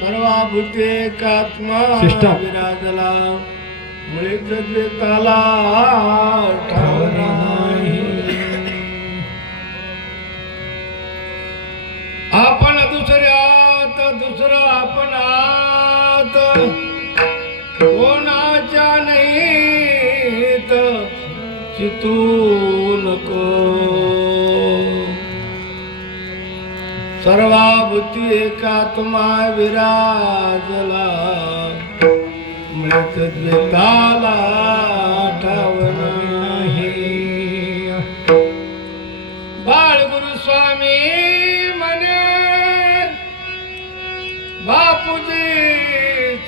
सर्वाभूते एकात्मा विराजला मुळे द्वैताला ठाव नाही. आपण दुसऱ्यात दुसरं आपणात कोणाच्या नाहीत चितू नको. सर्वाभूती एकात्मा विराजला मृत द्वैताला ठाव नाही. बाळ गुरु स्वामी म्हणे बापूजी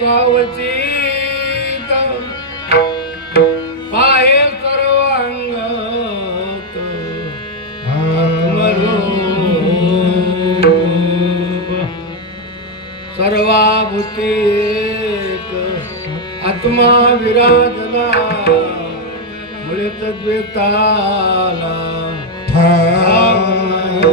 चावचित पाहे सर्वांग सर्वाभूती आत्मा विराजला मृत द्वैताला ठाव नाही.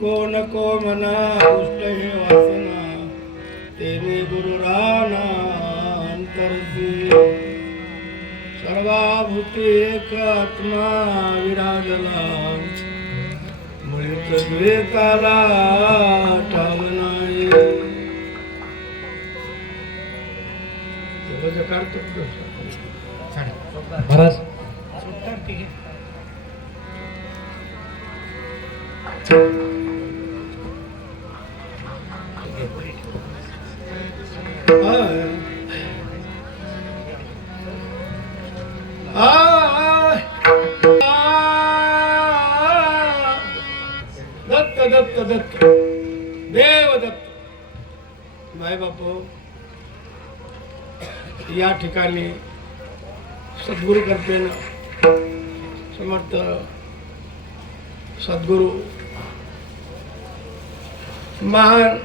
प्रभू नको मना दुष्ट हे वासना तेने गुरु राणा अंतरसी. सर्वाभूती एक आत्मा विराजला मृत द्वैताला ठाव नाही. महाराज दत्त दत्त दत्त देव दत्त माय बापू या ठिकाणी सद्गुरु कृपेनं समर्थ सद्गुरु महान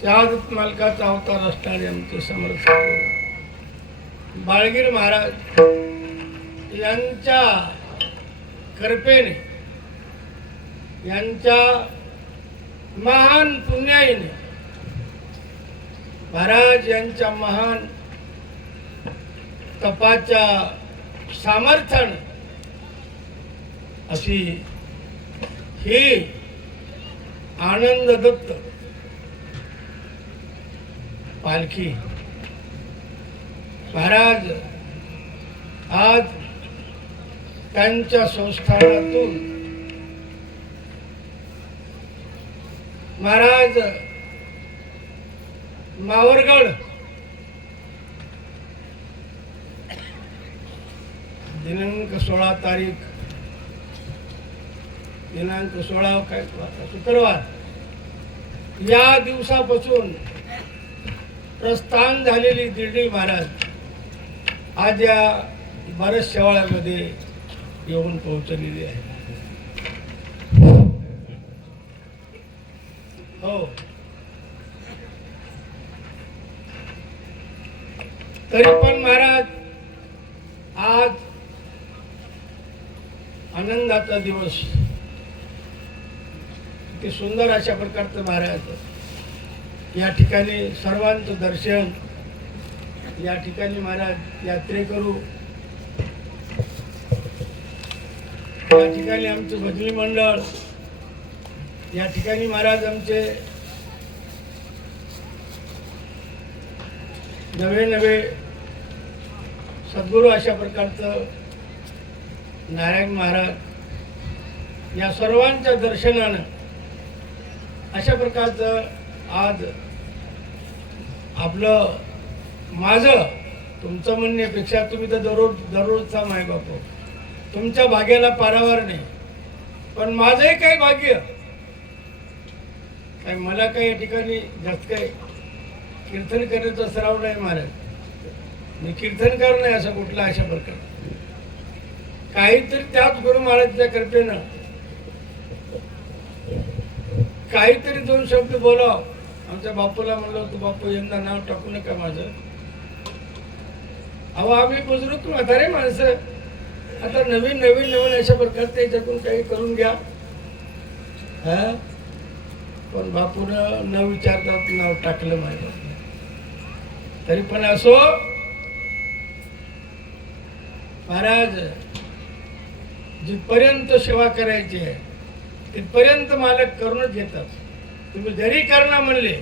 शहादत मालकाचा अवतार असणारे आमचे समर्थ बाळगीर महाराज यांच्या कृपेने यांच्या महान पुण्याईने महाराज यांच्या महान तपाच्या सामर्थ्याने अशी ही आनंद दत्त पालखी महाराज आज त्यांच्या संस्थानातून महाराज मावरगड दिनांक 16 तारीख दिनांक 16 काय शुक्रवार या दिवसापासून प्रस्थान झालेली दिंडी महाराज आज या भारत शेवाळ्यामध्ये येऊन पोहोचलेली आहे. हो, तरी पण महाराज आज आनंदाचा दिवस, किती सुंदर अशा प्रकारचं महाराज या ठिकाणी सर्वांचं दर्शन, या ठिकाणी महाराज यात्रेकरू, या ठिकाणी आमचं भजनी मंडळ, या ठिकाणी महाराज आमचे नवे नवे सद्गुरू अशा प्रकारचं नारायण महाराज, या सर्वांच्या दर्शनानं अशा प्रकारचं आज आपलं माझं तुमचं म्हणण्यापेक्षा तुम्ही तर दररोजचा माय बापू, तुमच्या भाग्याला पारावार नाही, पण माझंही काही भाग्य काय, मला काही या ठिकाणी जास्त काही कीर्तन करण्याचा सराव नाही महाराज. मी कीर्तनकार नाही असा कुठला अशा प्रकार, काहीतरी त्याच गुरु महाराजच्या कृपेनं काहीतरी दोन शब्द बोलाव. आमच्या बापूला म्हणलं तू बापू यंदा नाव टाकू नका माझं. अहो आम्ही बुजुर्ग म्हातारे माणसं, आता नवीन नवीन नवीन अशा प्रकारचं याच्यातून काही करून घ्या. हा, पण बापून न विचारता नाव टाकलं माझं. तरी पण असो महाराज, जिथपर्यंत सेवा करायची आहे तिथपर्यंत मालक करूनच घेतात. तुम्ही जरी करणार म्हणले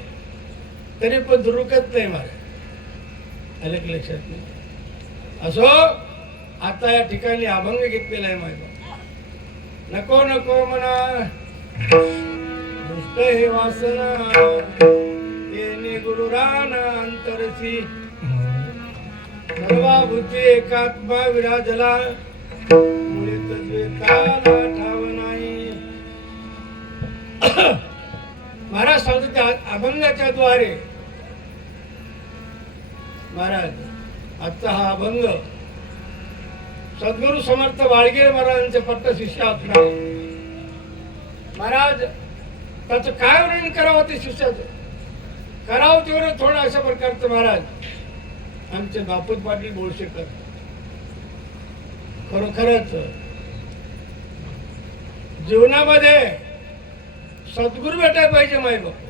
तरी पण दुरुकत नाही महाराज, अलग लक्षात नाही. असो आता या ठिकाणी अभंग घेतलेला आहे माझा. नको नको म्हणा दुष्ट हे वासना येणे गुरुराना अंतरसी, सर्वाभूती एकात्मा विराजला मुळे तद्वैताला ठाव नाही. महाराज सांगतो त्या अभंगाच्या द्वारे महाराज आजचा हा अभंग सद्गुरू समर्थ वाळगे महाराजांचे पट्ट शिष्य असणार महाराज. त्याचं काय वर्णन करावं ते शिष्याचं करावं तेवढं थोडं अशा प्रकारचं महाराज आमचे बापूत पाटील बोळशेकर खरोखरच जीवनामध्ये सद्गुरू भेटायला पाहिजे. माय बाप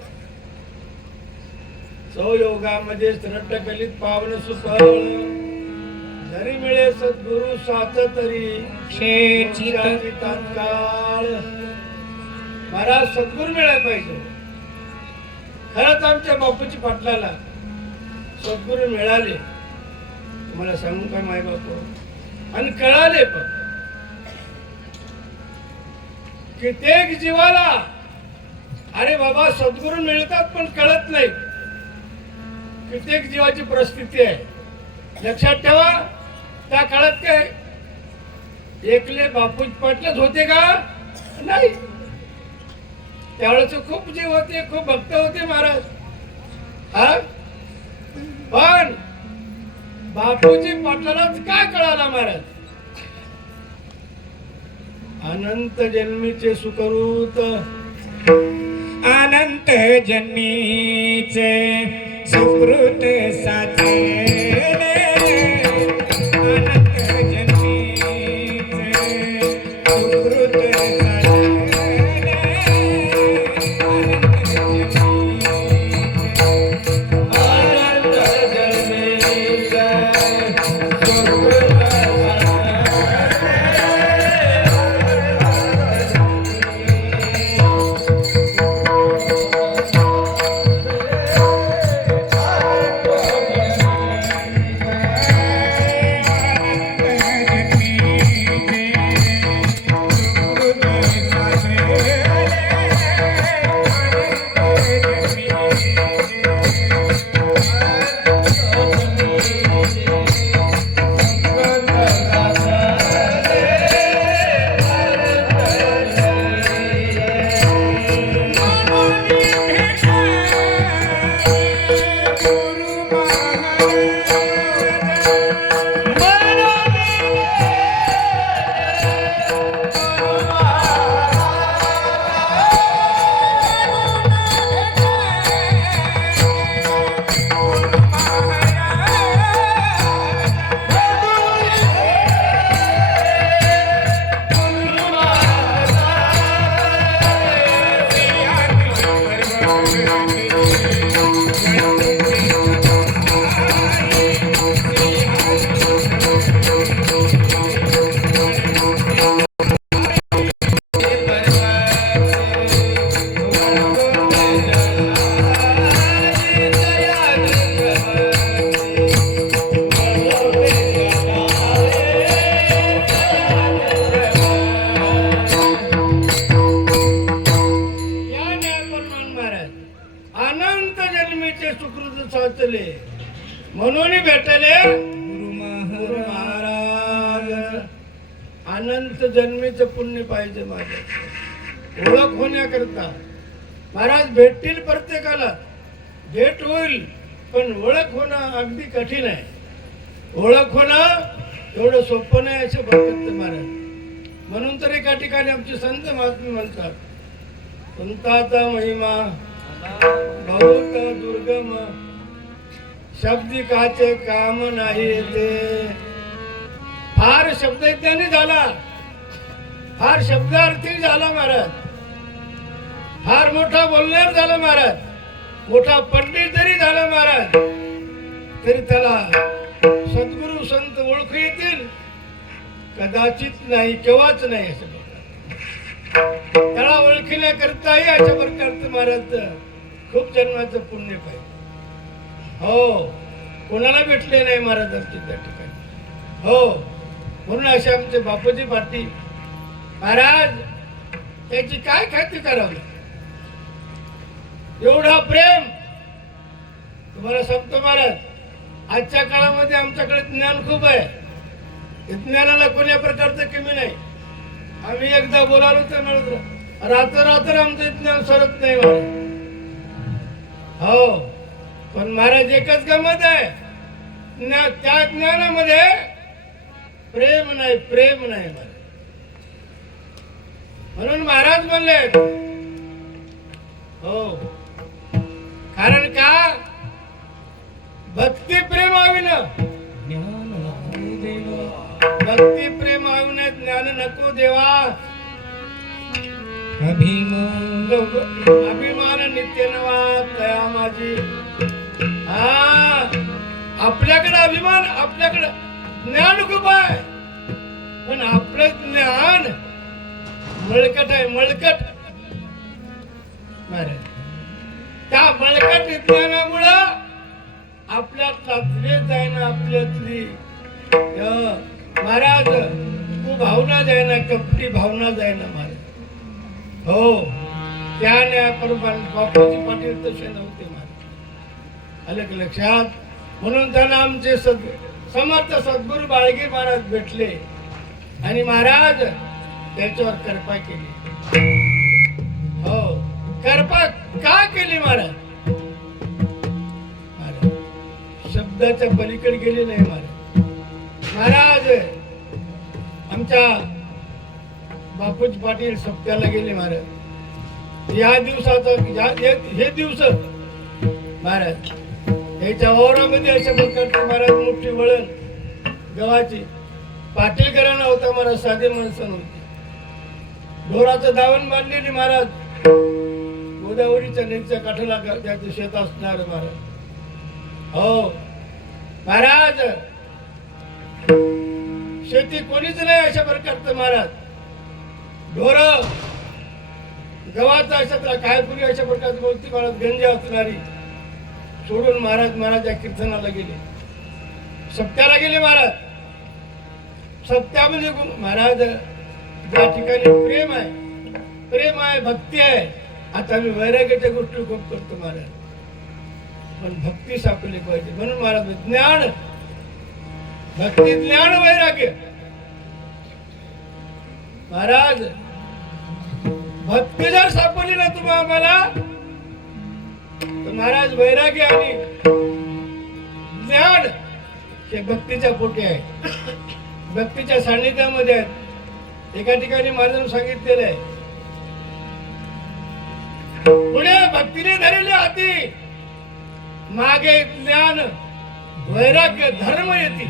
सौयोगामध्ये श्रद्धकलित पावन सुफळ जरी मिळे सद्गुरू साथ तरी तात्काळ. महाराज सद्गुरू मिळायला पाहिजे. खरंच आमच्या बापूची पाटलाला सद्गुरू मिळाले, तुम्हाला सांगू काय माय बापू, आणि कळाले पण कित्येक जीवाला अरे बाबा सद्गुरू मिळतात पण कळत नाही. कित्येक जीवाची परिस्थिती आहे, लक्षात ठेवा. त्या काळात काय एकले बापूज पाटलच होते का? नाही, त्यावेळेस खूप जीव होते, खूप भक्त होते महाराज. हा, पण बापूजी पाटलालाच काय कळाला महाराज? अनंत जन्मीचे सुखरूत, अनंत जन्मीचे सुकृत साचले, अनंत जन्मीचे सुकृत या न्यायप्रमाण महाराज अनंत जन्मीचे सुकृत साचले म्हणून भेटले गुरु महाराज. अनंत जन्मीचं पुण्य पाहिजे माझं ओळख होण्याकरता. महाराज भेटतील प्रत्येकाला, भेट होईल, पण ओळख होणं अगदी कठीण आहे. ओळख होणं एवढं सोपं नाही असं बघत महाराज. म्हणून तर एका ठिकाणी आमचे संत महात्मे म्हणतात, संताचा महिमा बहुत दुर्गम, शब्दिकाचे काम नाही ते. फार शब्दज्ञानी झाला, फार शब्दार्थी झाला महाराज, फार मोठा बोलणार झाला महाराज, मोठा पंडित जरी झाला महाराज, तरी त्याला सद्गुरू संत ओळखू येतील कदाचित नाही, केव्हाच नाही असं बोलतात. त्याला ओळखण्याकरताही अशा प्रकारचं महाराज खूप जन्माचं पुण्य पाहिजे. हो, कोणाला भेटले नाही महाराजांचे त्या ठिकाणी. हो, म्हणून असे आमचे बापूजी पाटील महाराज, त्याची काय खात्री करावी. एवढा प्रेम तुम्हाला सांगतो महाराज. आजच्या काळामध्ये आमच्याकडे ज्ञान खूप आहे, ज्ञानाला कोण्या प्रकारचं कमी नाही. आम्ही एकदा बोलालो तर म्हणत रात्र आमचं ज्ञान सरत नाही महाराज. हो, पण महाराज एकच गमत आहे, त्या ज्ञानामध्ये प्रेम नाही, प्रेम नाही महाराज. म्हणून महाराज म्हणले हो, कारण का भक्ती प्रेम आविन, भक्ती प्रेम आविन ज्ञान नको देवा. अभिमान नित्य नवा दया माझी. आपल्याकडे अभिमान, आपल्याकडे ज्ञान खूप आहे, पण आपलं ज्ञान मळकट आहे, मळकट महाराज. त्या मळकट ज्ञानामुळं आपल्यातले जायना, आपल्यातली महाराज तू भावना जायना, कपटी भावना जायना महाराज. हो, त्याने बापूजी पाटील तसे नव्हते महाराज. आलं की लक्षात. म्हणून त्यांना आमचे समर्थ सद्गुरू बाळगे महाराज भेटले आणि महाराज त्याच्यावर कृपा केली. हो, कृपा का केली महाराज? शब्दाच्या पलीकडे गेले नाही महाराज. महाराज आमच्या बापूजी पाटील सप्त्याला गेले महाराज. या दिवसाचा हे दिवस महाराज याच्या वावरामध्ये अशा प्रकारचे महाराज मोठी वळण गव्हाची पाटील घराणा होता महाराज, साधे माणसं नव्हती. ढोराचं दावण बांधलेली महाराज, गोदावरीच्या नदीच्या काठाला त्याचं शेत असणार महाराज. हो महाराज, शेती कोणीच नाही अशा प्रकारचं महाराज. ढोर गव्हाचा अशा काय पूर्वी अशा प्रकारची बोलती महाराज, गंजी असणारी सोडून महाराज या कीर्तनाला गेले, सप्त्याला गेले महाराज. सप्त्यामध्ये महाराज ज्या ठिकाणी प्रेम आहे, भक्ती आहे. आता आम्ही वैराग्याच्या गोष्टी खूप करतो महाराज, पण भक्ती सापडली पाहिजे. म्हणून महाराज ज्ञान, भक्ती, ज्ञान, वैराग्य. महाराज भक्ती जर सापडली ना तुम्हाला आम्हाला, तर महाराज वैराग्य आणि ज्ञान हे भक्तीच्या पोटी आहे, भक्तीच्या सान्निध्यामध्ये आहेत. एका ठिकाणी महाराजांनी सांगितलेलं आहे, पुढे भक्तीने धरले हाती, मागे ज्ञान वैराग्य धर्म येते.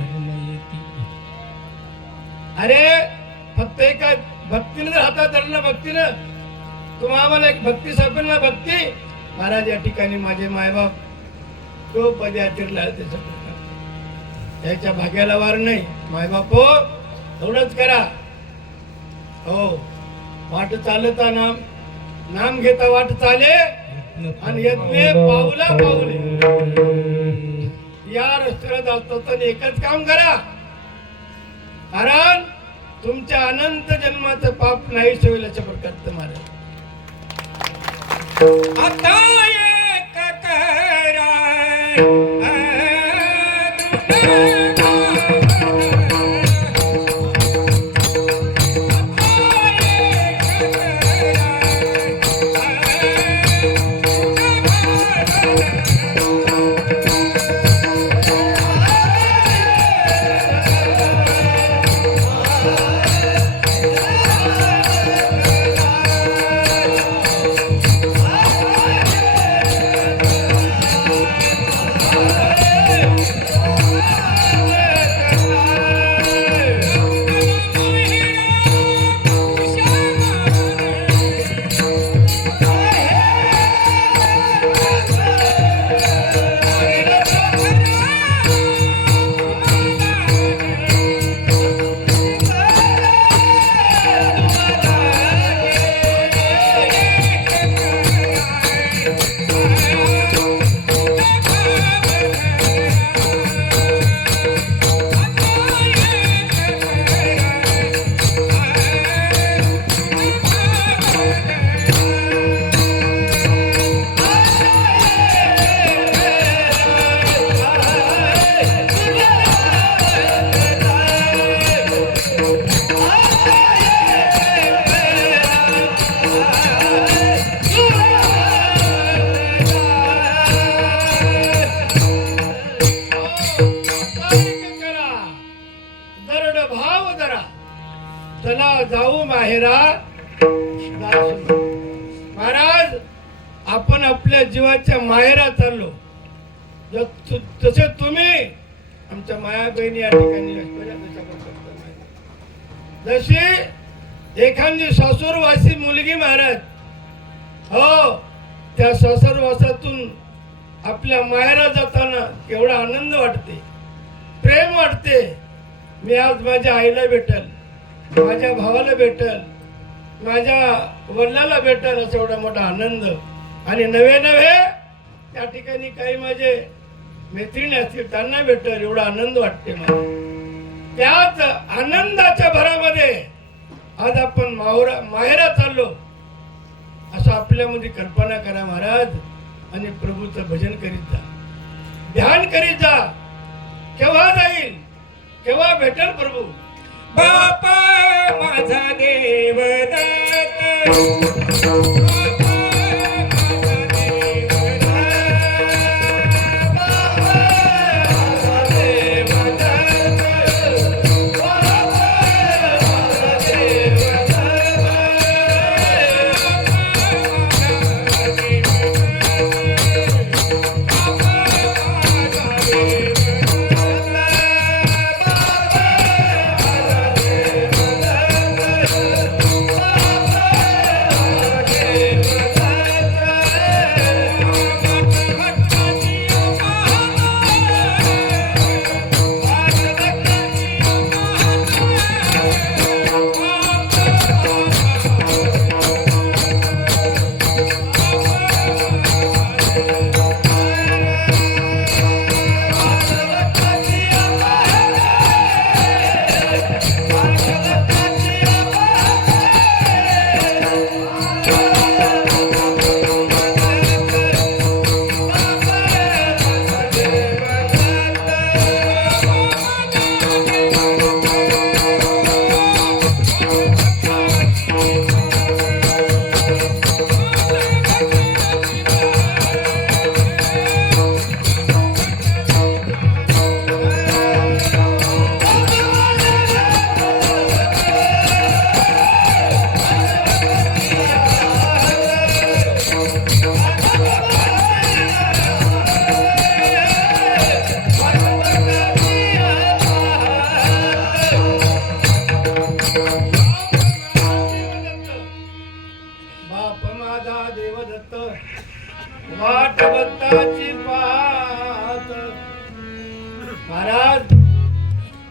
अरे फक्त एका भक्तीने जर हातात धरलं, भक्तीनं तुम्हा आम्हाला एक भक्ती सापडेल ना, भक्ती. महाराज या ठिकाणी माझे मायबाप तो पदयात्रेला याच्या भाग्याला वार नाही. मायबाप हो एवढंच करा. हो वाट चालता नाम घेता वाट चाले आणि यज्ञ पाऊला पाऊले. या रस्त्याला जातो तर एकच काम करा, कारण तुमच्या अनंत जन्माचं पाप नाही होईल याच्या प्रकारचं महाराज. आता एक करा जाऊ माहेरा. महाराज आपण आपल्या जीवाच्या माहेरा चाललो, तसे तुम्ही आमच्या माया बहिणी या ठिकाणी जशी एखादी सासूरवासी मुलगी महाराज, हो त्या सासूरवासातून आपल्या माहेरा जाताना केवढा आनंद वाटते, प्रेम वाटते. मी आज माझ्या आईला भेटल, माझ्या भावाला भेटल, माझ्या वडिलाला भेटल, असा एवढा मोठा आनंद. आणि नवे नवे त्या ठिकाणी काही माझे मैत्रिणी असतील त्यांना भेटल, एवढा आनंद वाटते मला. त्याच आनंदाच्या भरामध्ये आज आपण माहेरा चाललो असं आपल्यामध्ये कल्पना करा महाराज. आणि प्रभूचं भजन करीत जा, ध्यान करीत जा. केव्हा जाईल, केव्हा भेटेल प्रभू. बापा माझा देवदत्त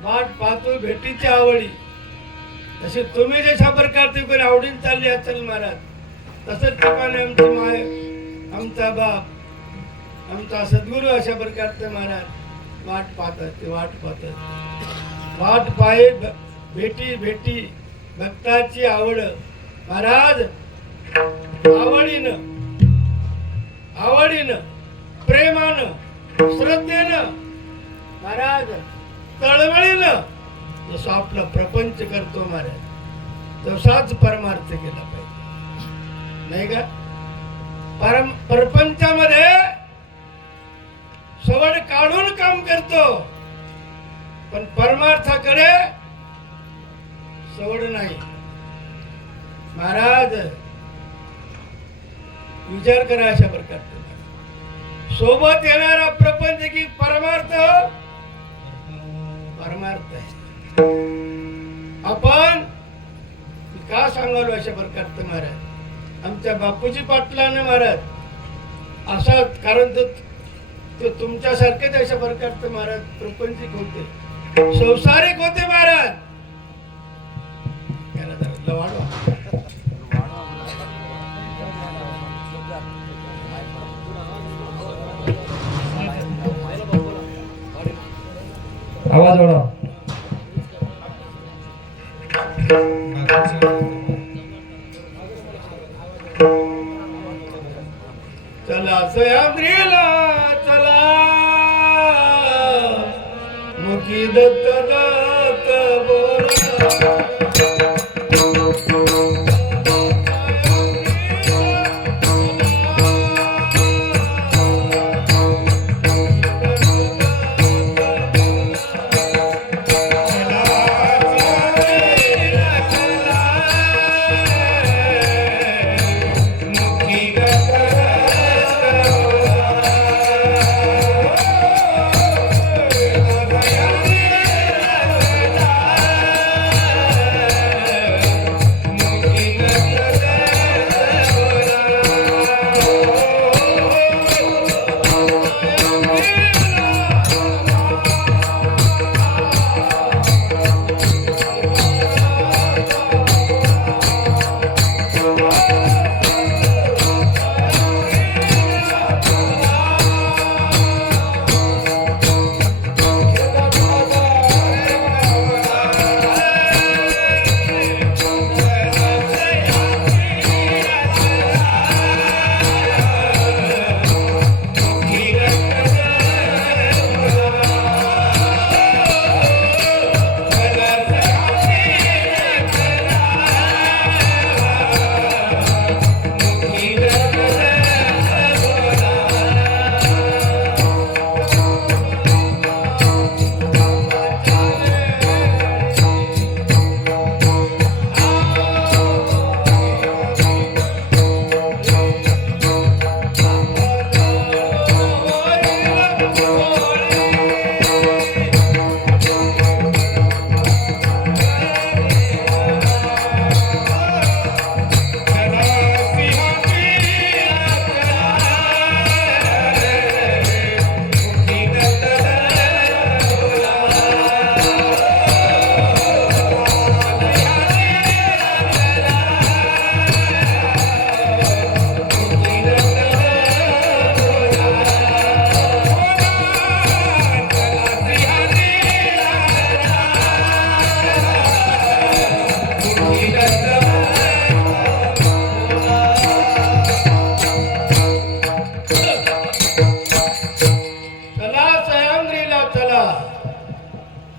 वाट पाहतो भेटीची आवडी. तसे तुम्ही जशा प्रकारचे कोणी आवडीन चालले असेल महाराज, तसंच ठिकाणी आमची माय, आमचा बाप, आमचा सद्गुरू अशा प्रकारचे महाराज वाट पाहतात. ते वाट पाहतात. वाट पाहे भेटी भेटी भक्ताची आवड. महाराज आवडीनं प्रेमानं श्रद्धेनं महाराज तळमळीनं जसं आपला प्रपंच करतो महाराज, तसाच परमार्थ केला पाहिजे नाही का. प्रपंचामध्ये सवड काढून काम करतो, पण परमार्थाकडे सवड नाही. महाराज विचार करा अशा प्रकारचा सोबत येणारा प्रपंच की परमार्थ आहे. आपण का सांगालो अशा प्रकारचं महाराज आमच्या बापूजी पाटलाने महाराज असा, कारण तो तुमच्यासारखेच अशा प्रकारचं महाराज प्रपंचिक होते, संसारिक होते महाराज. वाढवा आवाज वाढवा. चला सह्याद्रीला चला, मुखी दत्त दत्त बोला.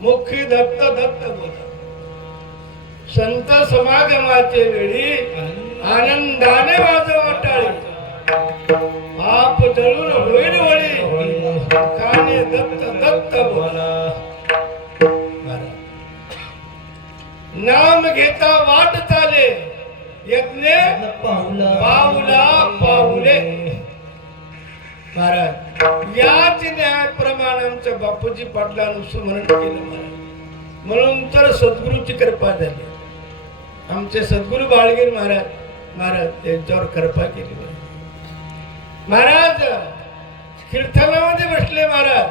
मुखी दत्त दत्त बोला. संत समागमाचे वेळी आनंदाने वाजवा टाळी, पाप जळून होईल वळी, काने दत्त दत्त बोला. नाम घेता वाट चाले, यज्ञ पाऊला पाऊले. महाराज याच न्यायाप्रमाणे आमच्या बापूजी पाटलांनी स्मरण केलं महाराज. म्हणून तर सद्गुरूची कृपा झाली. आमचे सद्गुरू बाळगीर महाराज त्यांच्यावर कृपा केली महाराज. कीर्तनामध्ये बसले महाराज.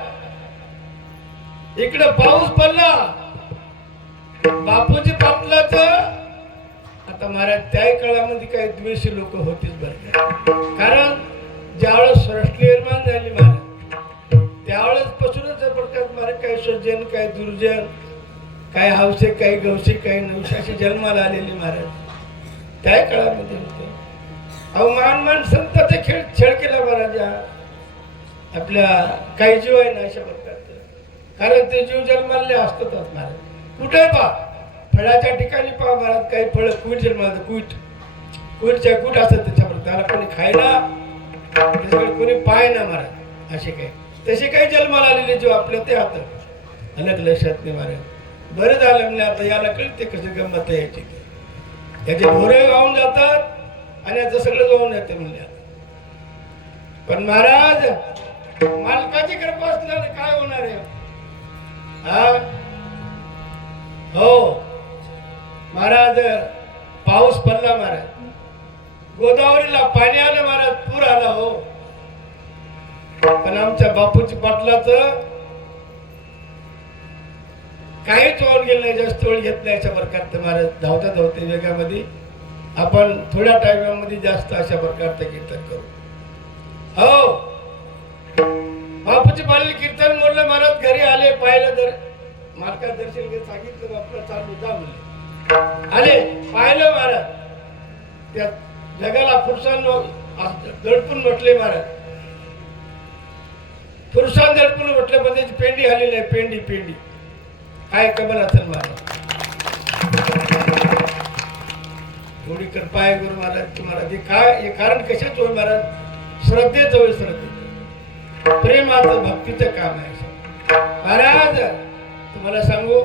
इकडे पाऊस पडला, बापूजी पाटलाचं आता महाराज त्या काळामध्ये काही द्वेषी लोक होतीच बरं का. कारण ज्यावेळेस सृष्टी निर्माण झाली महाराज त्यावेळेस पासूनच प्रकार महाराज काही सज्जन काही दुर्जन काही हौसे काही गवसे काही नवशाशी जन्माला आलेले महाराज त्या काळामध्ये होते. अहो मान संतांचा छळ केला महाराजा आपल्या काही जीव आहे ना अशा प्रकारचे. कारण ते जीव जन्माले असतातच महाराज. कुठे पहा फळाच्या ठिकाणी पहा महाराज काही फळ कुईट जन्माला कुईटच्या कुठ असतात त्याच्यावर त्याला कोणी खायला त्याच्याकडे कोणी पाय ना महाराज असे काही तसे काही जन्माला आलेले जीव आपल्या ते हातात अलग लक्षात नाही महाराज. बरं झालं म्हणजे आता याला कळते कसं गंमत आहे याची. त्याचे ढोरे गाऊन जातात आणि याचं सगळं जाऊन येते म्हणजे. पण महाराज मालकाची कृपा असल्याने काय होणार आहे हा. हो महाराज पाऊस पडला महाराज गोदावरीला पाणी आलं महाराज पूर आला हो. पण आमच्या बापूची पाटलाचं काहीच होऊन गेलं नाही. जास्त वेळ घेत नाही अशा प्रकारचं महाराज धावता धावते वेगामध्ये आपण थोड्या टायमामध्ये जास्त अशा प्रकारचं कीर्तन करू. हो बापूची पाळली कीर्तन बोललं महाराज घरी आले पाहिलं तर मालका दर्शन घेत सांगितलं बापूला चालू जा म्हणले. आले पाहिलं महाराज त्या जगाला पुरुषांना दडपून म्हटले महाराज. पुरुषांना दडपून म्हटले पण त्याची पेंडी आलेली आहे पेंडी पेंडी काय कमल असेल महाराज. थोडी कृपा आहे गुरु महाराज तुम्हाला ते काय हे कारण कशाच होय महाराज श्रद्धेच होय श्रद्धेचं प्रेमाचं भक्तीचं काम आहे महाराज. तुम्हाला सांगू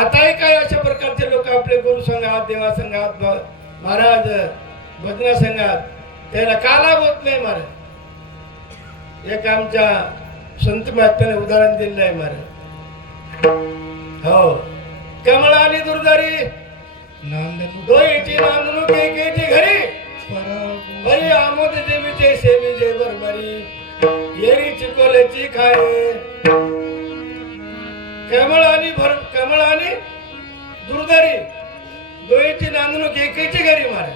आताही काय अशा प्रकारचे लोक आपले गुरु संघात देवा संघात महाराज भजना संघात त्याला का लाभ होत नाही महाराज. एक आमच्या संत महात्म्याने उदाहरण दिलेलं आहे महाराज. हो कमळ आणि दुर्दारी दोयची नांदणूक एकेची घरी बरी आमोद देवीचे सेवीचे बरबरी येरी चिकोल्याची खाये. कमळ आणि दुर्दारी दोयची नांदणूक एकेची घरी मारे.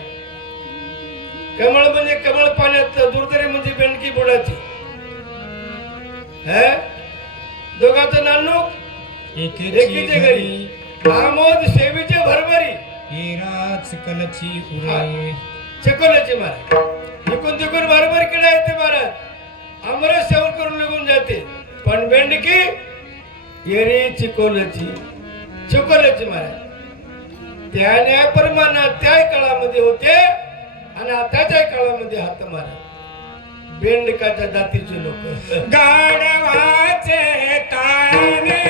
कमळ म्हणजे कमळ पाण्यात दुर्दारी म्हणजे बेंडकी बुडाची दोघांचं नांदणूक एकीचे घरी आमोद सेवीचे भरभरी चिकलची उडे चिकोल्याची महाराज. इकून तिकून भरभर किडा येते महाराज आमरस सेवन करून निघून जाते. पण बेंडकी येरी चिकोल्याची महाराज. त्याने प्रमाणात त्या काळामध्ये होते आणि आताच्या काळामध्ये हात महाराज बेंडकाच्या जातीचे लोक गाढवाचे ताने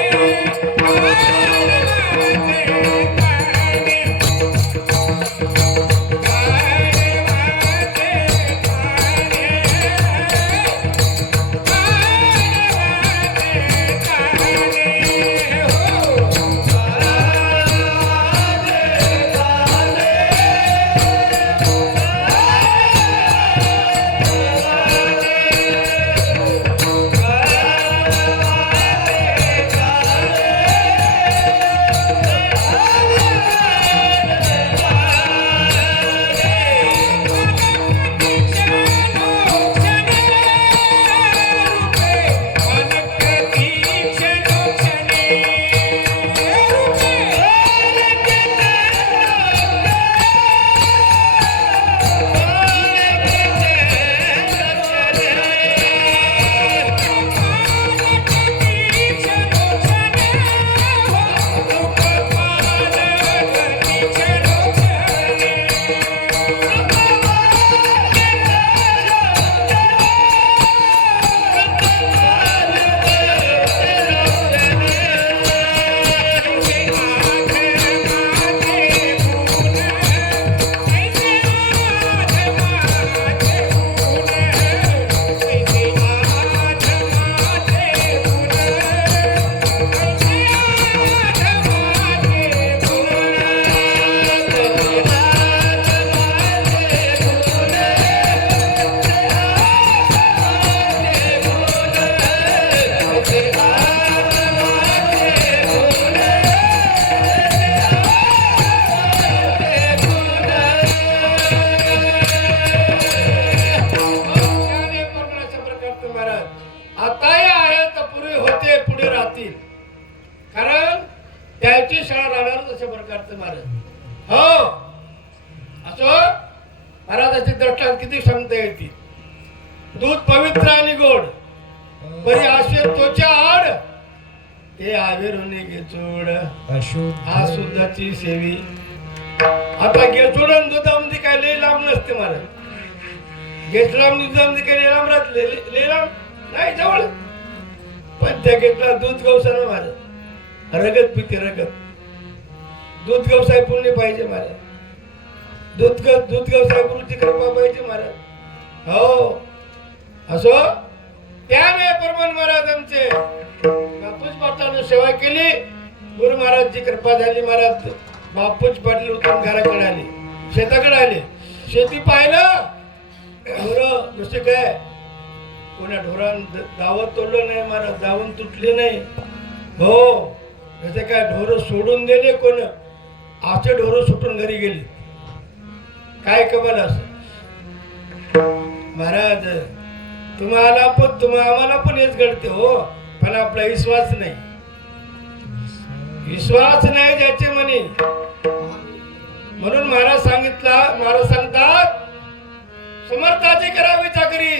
वयाची शाळा राहणारच अशा प्रकारचं महाराज. हो असो महाराजाची दृष्टांत किती सांगता येते. दूध पवित्र आणि गोड परी आशे तोच्या आड ते आविरुने घेचोड अशुद्धाची सेवी. आता घेचोड आणि दुधामध्ये काय लई लांब नसते महाराज. घेतलाम दुधामध्ये काय लई लांब राहत लई लांब नाही जवळ. पण त्या घेतला दूध गवसानं महाराज रगत पिते रगत. दूध गवसाय पुण्य पाहिजे महाराज. दूध गवसाय गुरुची कृपा पाहिजे महाराज. हो असो त्याने परमान महाराजांचे बापूज पाटलाने सेवा केली. गुरु महाराजची कृपा झाली. महाराज बापूज पाटील उतरून घराकडे आले, शेताकडे आले. शेती पाहिलं ढोरं जसे काय कोणा ढोरान दावत तोडलं नाही महाराज. दावून तुटले नाही. हो जसे काय ढोरं सोडून दिले कोण आचे ढोरं सुटून घरी गेली. काय कमाल असं महाराज. तुम्हाला पण आम्हाला पण हेच घडते हो. पण आपला विश्वास नाही. विश्वास नाही ज्याचे म्हणे. म्हणून महाराज सांगतात समर्थाची करावी चाकरी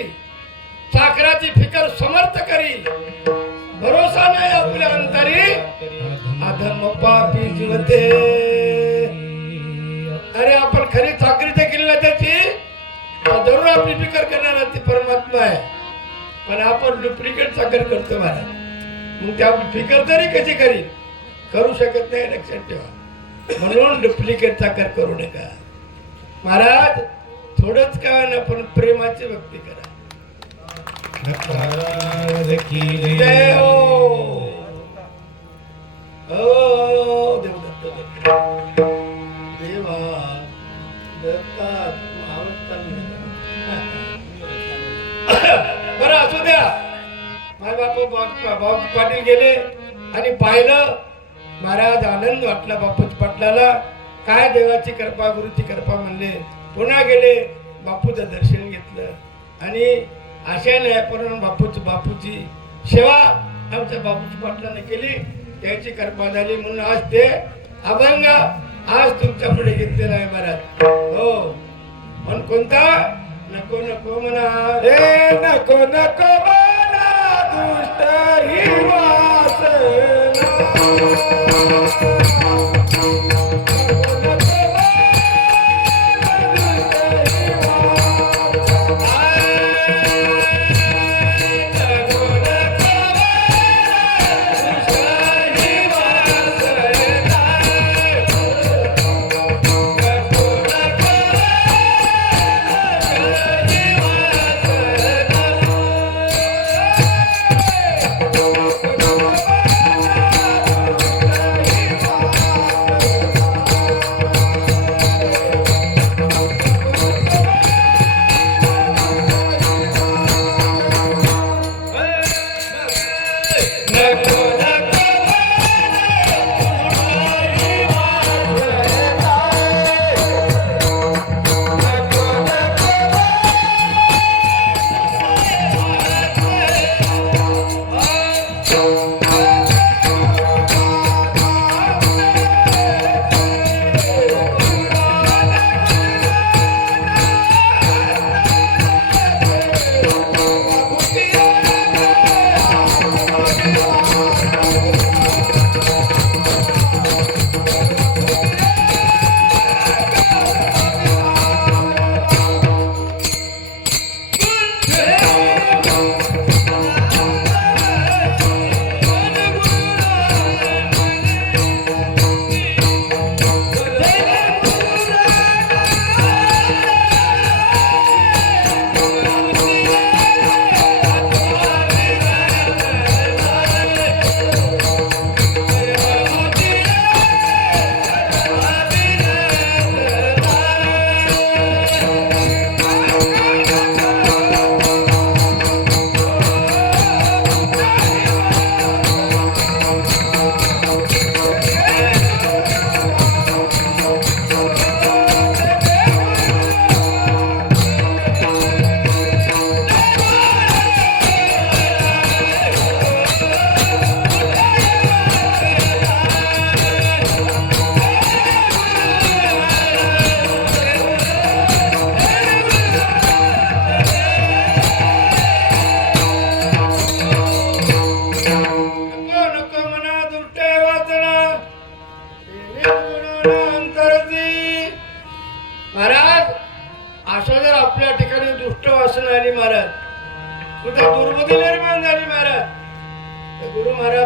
चाकराची फिकर समर्थ करी. भरोसा नाही आपल्या अंतरी अधम पापी जीवते. अरे आपण खरी चाकरी तर केली ना त्याची जरूर आपली फिकर करणार ती परमात्मा आहे. पण आपण डुप्लिकेट चाकर करतो महाराज. मग त्या फिकर तरी कशी करू शकत नाही. लक्षात ठेवा. म्हणून डुप्लिकेट चाकर करू नका महाराज. थोडंच काय ना पण प्रेमाची भक्ती करा. जय हो देवदत्त देवा दत्ता. बरं असू द्या. माझे बापू पाटील गेले आणि पाहिलं महाराज. आनंद वाटला बापूच पाटलाला. काय देवाची कृपा गुरुची कृपा म्हणले. पुन्हा गेले बापूचं दर्शन घेतलं आणि आशाने पण बापूची सेवा आमच्या बापूची पाटलाने केली. त्याची कृपा झाली म्हणून आज ते अभंग आज तुमच्या पुढे घेतलेला आहे महाराज. हो पण कोणता नको नको म्हणा रे नको नको म्हणा दुष्ट ही वासना.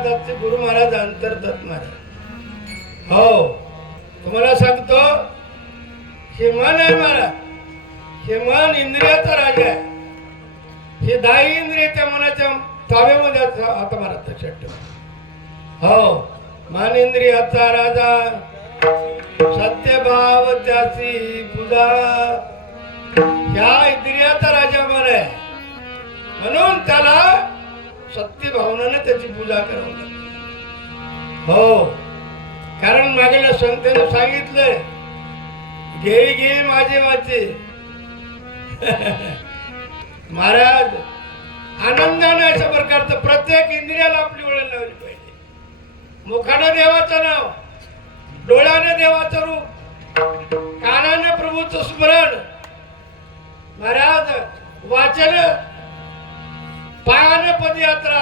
महाराजांचे गुरु महाराज अंतर्गत महाराज. हो तुम्हाला सांगतो, हे मन आहे महाराज, हे मन इंद्रियाचा राजा आहे. हे 10 इंद्रिय त्या मनाच्या ताब्यामध्ये आता महाराज लक्षात ठेवा. हो मन इंद्रियाचा राजा, सत्यभाव त्याची पूजा. ह्या इंद्रियाचा राजा मन आहे, म्हणून त्याला सत्य भावनाने त्याची पूजा करावी लागते. हो कारण मागेला संतांनी सांगितलंय, घे घे माझे वाचे. महाराज आनंदाने अशा प्रकारचं प्रत्येक इंद्रियाला आपली ओळख लावली पाहिजे. मुखाने देवाचं नाव, डोळ्याने देवाचं रूप, कानाने प्रभूचं स्मरण, महाराज वाचन, पायाने पदयात्रा,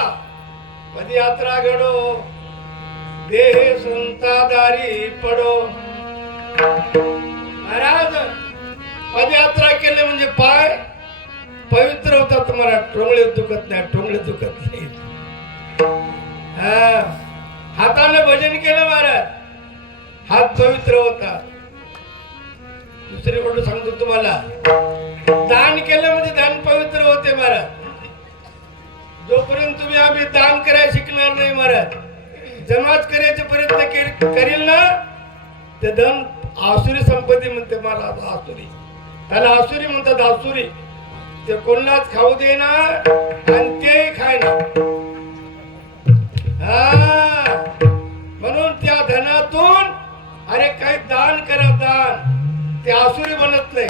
पदयात्रा घडो, देह संतादारी पडो. महाराज पदयात्रा केले म्हणजे पाय पवित्र होतात. तुम्हाला टोंगळे दुखत नाही, टोंगळे दुखत नाही. हाताने भजन केलं महाराज, हात पवित्र होतात. दुसरी गोष्ट सांगतो तुम्हाला, दान केलं म्हणजे दान पवित्र होते महाराज. जोपर्यंत तुम्ही आम्ही दान करायला शिकणार नाही महाराज, जमाच करायचे प्रयत्न करील ना, ते धन आसुरी संपत्ती म्हणते महाराज. आसुरी, त्याला आसुरी म्हणतात, आसुरी. ते कोणालाच खाऊ दे ना आणि ते खाय ना. म्हणून त्या धनातून अरे काही दान करा, दान, ते आसुरी बनत नाही.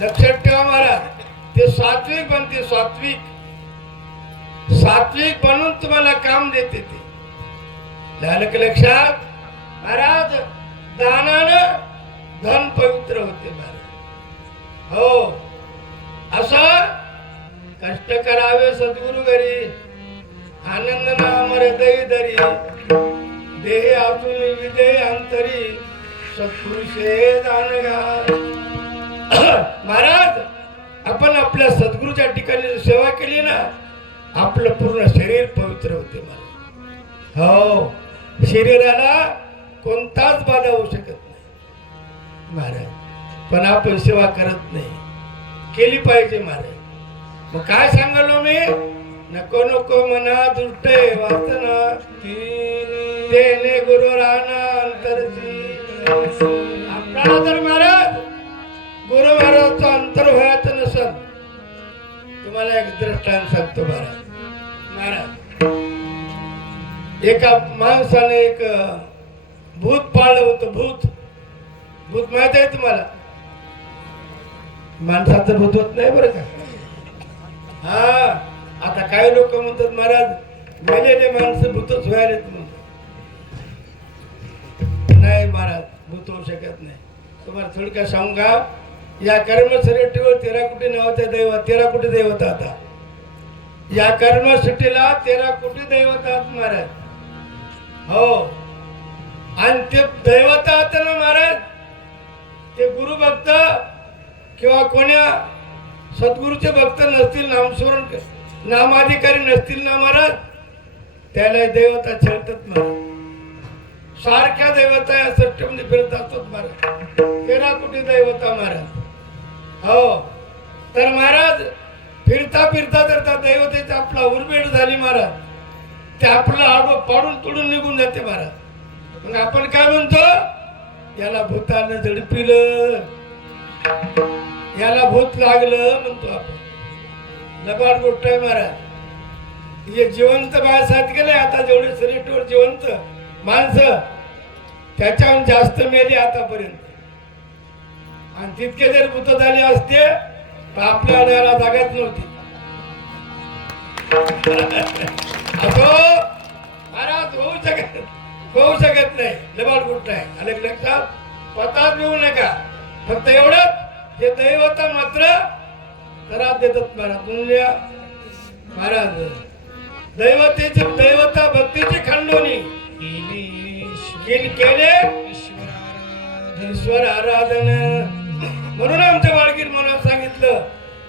लक्षात ठेवा महाराज, ते सात्विक बनते. सात्विक, सात्विक बनून तुम्हाला काम देते. ते झालं का लक्षात महाराज? दानानं धन पवित्र होते महाराज. हो असं कष्ट करावे सद्गुरु घरी, आनंद नाम हृदय धरी, देह आतून विजय अंतरी, सत्पुरुषे दानगा. महाराज आपण आपल्या सद्गुरूच्या ठिकाणी सेवा केली ना, आपलं पूर्ण शरीर पवित्र होते महाराज. हो शरीराला कोणताच बाधा होऊ शकत नाही महाराज. पण आपण सेवा करत नाही, केली पाहिजे महाराज. मग काय सांगालो मी? नको नको मना दुष्टे वासना, तेने गुरु राणा अंतरची. आपल्याला जर महाराज गुरु महाराजचं अंतर व्हायचं नसेल, तुम्हाला एक दृष्टांत सांगतो महाराज. एका माणसाने एक भूत पाळलं होतं. भूत, भूत माहित आहे तुम्हाला? माणसाचं भूत होत नाही बरं का. हा आता काही लोक म्हणतात महाराज मेलेले माणसं भूतच व्हायलेत म्हणतात. नाही महाराज, भूत होऊ शकत नाही. तुम्हाला थोडक्यात सांगू का, या कर्मसृष्टीवर 13 कोटी नावाच्या दैवत, 13 कोटी दैवत आता. या कर्मसृष्टीला 13 कोटी दैवत आहेत महाराज. हो आणि ते दैवत आहेत ना महाराज, ते गुरु भक्त किंवा कोण्या सद्गुरूचे भक्त नसतील, नामस्मरण नामाधिकारी नसतील ना महाराज, त्याला देवता छळतात महाराज. सारख्या देवता या सृष्टीमध्ये फिरत असतात महाराज. 13 कोटी दैवता महाराज. हो तर महाराज फिरता फिरता जर त्या दैवतेचा आपला उरबेड झाली महाराज, ते आपलं आडवं पाडून तोडून निघून जाते महाराज. मग आपण काय म्हणतो? याला भूतानं झडपिलं, याला भूत लागलं म्हणतो आपण. लबाड गोष्ट आहे महाराज. हे जिवंत बाळासाहेब गेले आता, जेवढे शरीरावर जिवंत माणसं त्याच्याहून जास्त मेले आतापर्यंत. आणि तितके जर भूत झाले असते तर आपल्या याला जागाच नव्हती. असो महाराज होऊ शकत नाही. लबाड गोष्ट आहे. आले लक्षात? पतात मिळू नका. फक्त एवढंच, हे दैवता मात्र त्रास देतात महाराज. महाराज दैवतेची, दैवता भक्तीची खंडोनी केले ईश्वर आराधन. म्हणून आमच्या बाळगीर मला सांगितलं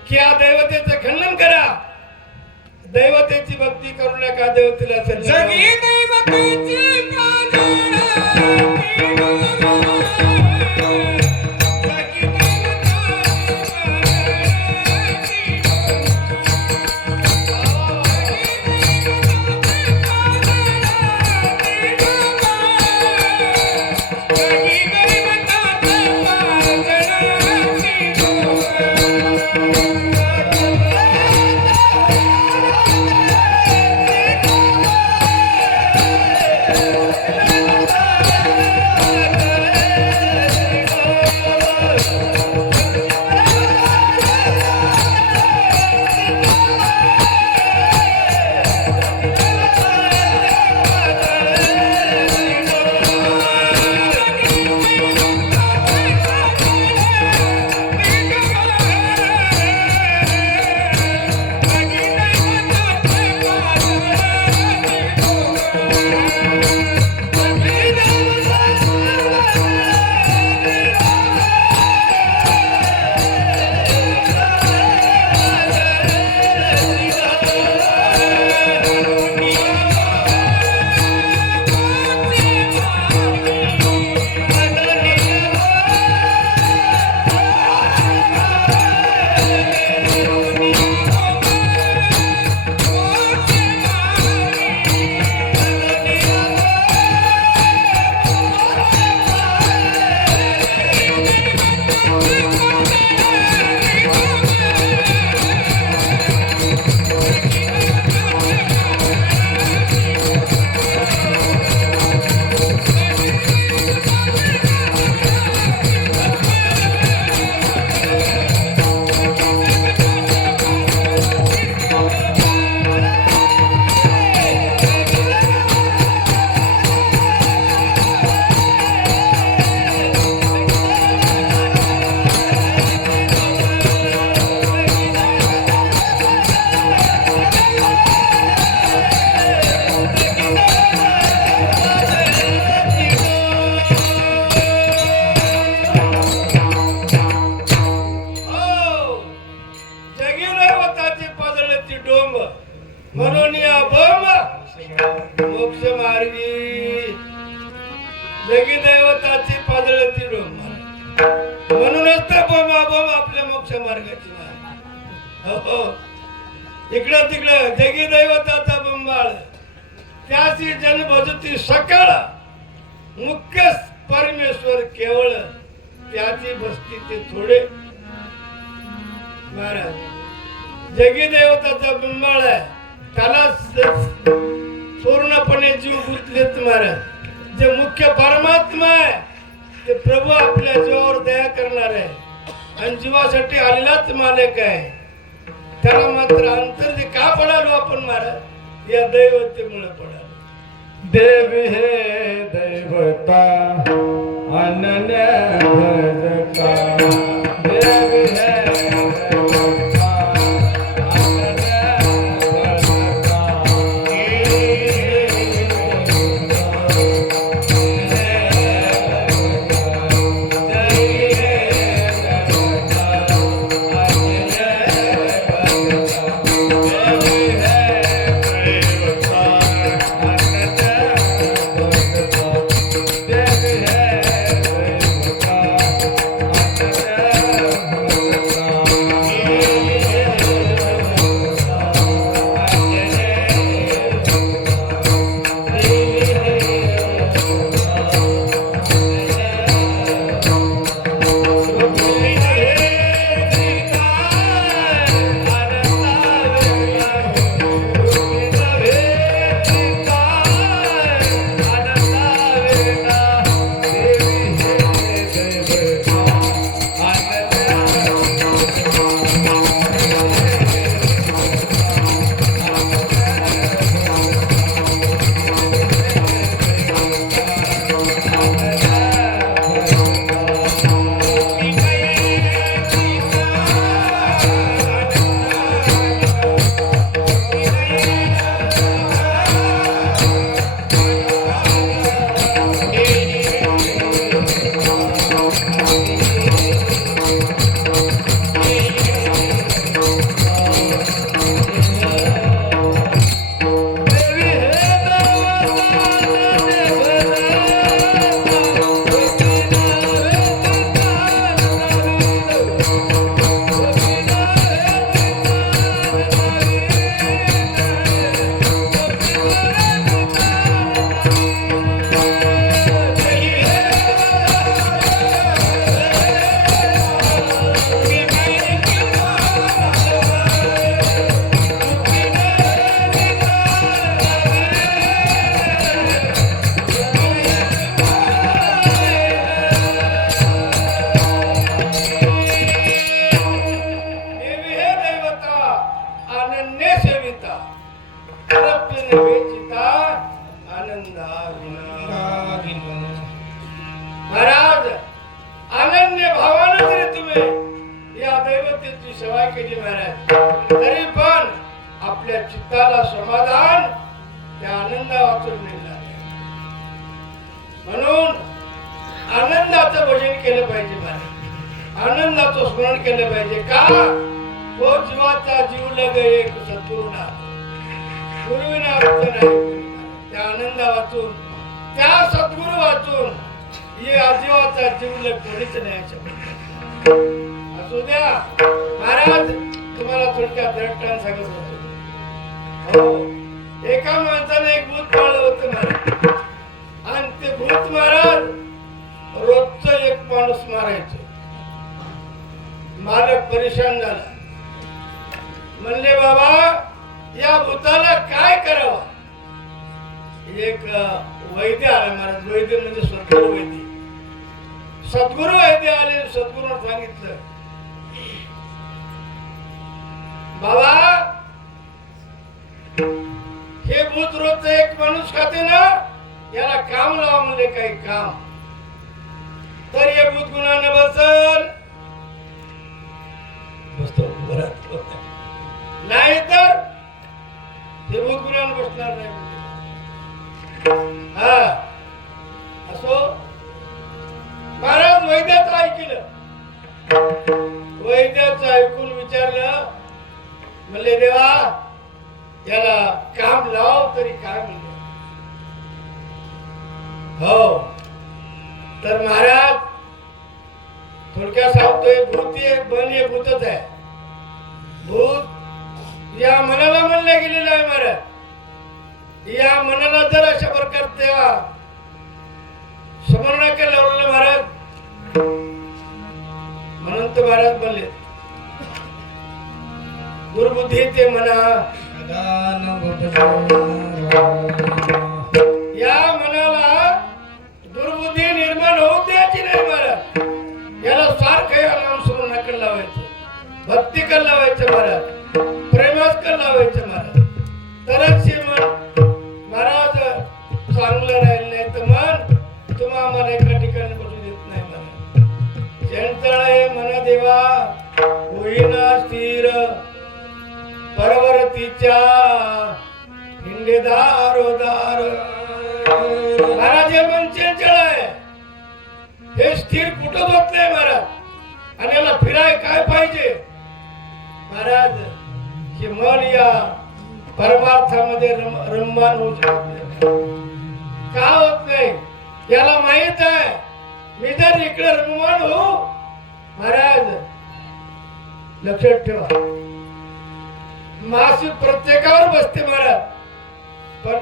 की या दैवतेचं खंडन करा. दैवतेची भक्ती करू नका, देवतेला जगी दैवताची म्हणून या बम मोक्ष मार्गी जगी दैवताची पाजळती डोंब म्हणूनच तर बम आपल्या मोक्ष मार्गाची हो इकडं तिकडं जगी दैवताचा बंबाळ त्याची जन भजती सकळ मुख्य परमेश्वर केवळ त्याची बसती ते थोडे महाराज जगी देवताचा बिंबाळ आहे त्याला पूर्णपणे जीव गुंतलेत महाराज जे मुख्य परमात्मा आहे ते प्रभू आपल्या जीवावर दया करणार आहे आणि जीवासाठी आलेलाच मालक आहे त्याला मात्र अंतर जे का पडालो आपण महाराज या दैवतेमुळे पडालो देव हे दैवता अनन्य भजता देव हे Yeah. नव्हे चिता आनंदाविना. महाराज अनन्य भावानं जरी तुम्ही या दैवतेची सेवा केली महाराज, तरी पण आपल्या चित्ताला समाधान त्या आनंदा वाचून मिळणार. म्हणून आनंदाचं भजन केलं पाहिजे महाराज, आनंदाचं स्मरण केलं पाहिजे. का तो जीवाचा जीव लग एक सद्गुरुनाथ, गुरुविना अर्थ नाही. त्या आनंदा वाचून, त्या सद्गुरु वाचून हे आजीवाचा जीव लग कोणीच नाही. असू द्या महाराज, तुम्हाला थोडक्यात दृष्टांत सांगत होतो. हो, एका माणसाने एक भूत पाळलं होतं महाराज, आणि ते भूत महाराज रोजचं एक माणूस मारायचं. मालक परेशान झाला, म्हणले बाबा या भूताला काय करावं. एक वैद्य आला महाराज, वैद्य म्हणजे सद्गुरु वैद्य, सद्गुरु वैद्य आले. सद्गुरूने सांगितलं, बाबा हे भूत रोजचं एक माणूस खाते ना, याला काम लावा म्हणले, काही काम, तर हे भूत गुन्हाने बसल. नाही तर हे भूत गुन्हाने बसणार नाही. हा असो महाराज वैद्याचं ऐकलं. वैद्याचं ऐकून विचारलं, म्हणले देवा याला काम लाव तरी काय म्हणले. हो तर महाराज थोडक्यात सांगतोय, भूत हे भूतच आहे. भूत या मनाला म्हणलं गेलेलं आहे महाराज. या मनाला जर अशा प्रकारच्या स्मरण केलं लावलं महाराज, म्हणून तर महाराज म्हणले दुर्बुद्धी ते म्हणा, या मनाला दुर्बुद्धी निर्माण होऊ द्यायची नाही महाराज. याला सारखं नाम स्मरण कर लावायचं, भक्ती कर लावायचं महाराज, प्रेमास कर लावायचं महाराज. तरच हे मन महाराज चांगलं राहील. नाही तर मन तुम्हा आम्हाला एका ठिकाणी बसू देत नाही महाराज. चंचळ मन देवा होईना स्थिर, परवर्तीच्या हिंडेदारोदार. महाराज हे मन चंचळ आहे, हे स्थिर कुठं होत नाही महाराज. आणि याला फिराय काय पाहिजे महाराज, हे मन या परमार्थामध्ये रममान होऊ शकत का होत नाही. याला माहित आहे मी जर इकडे रममान हो महाराज, लक्षात ठेवा मासिक प्रत्येकावर बसते महाराज, पण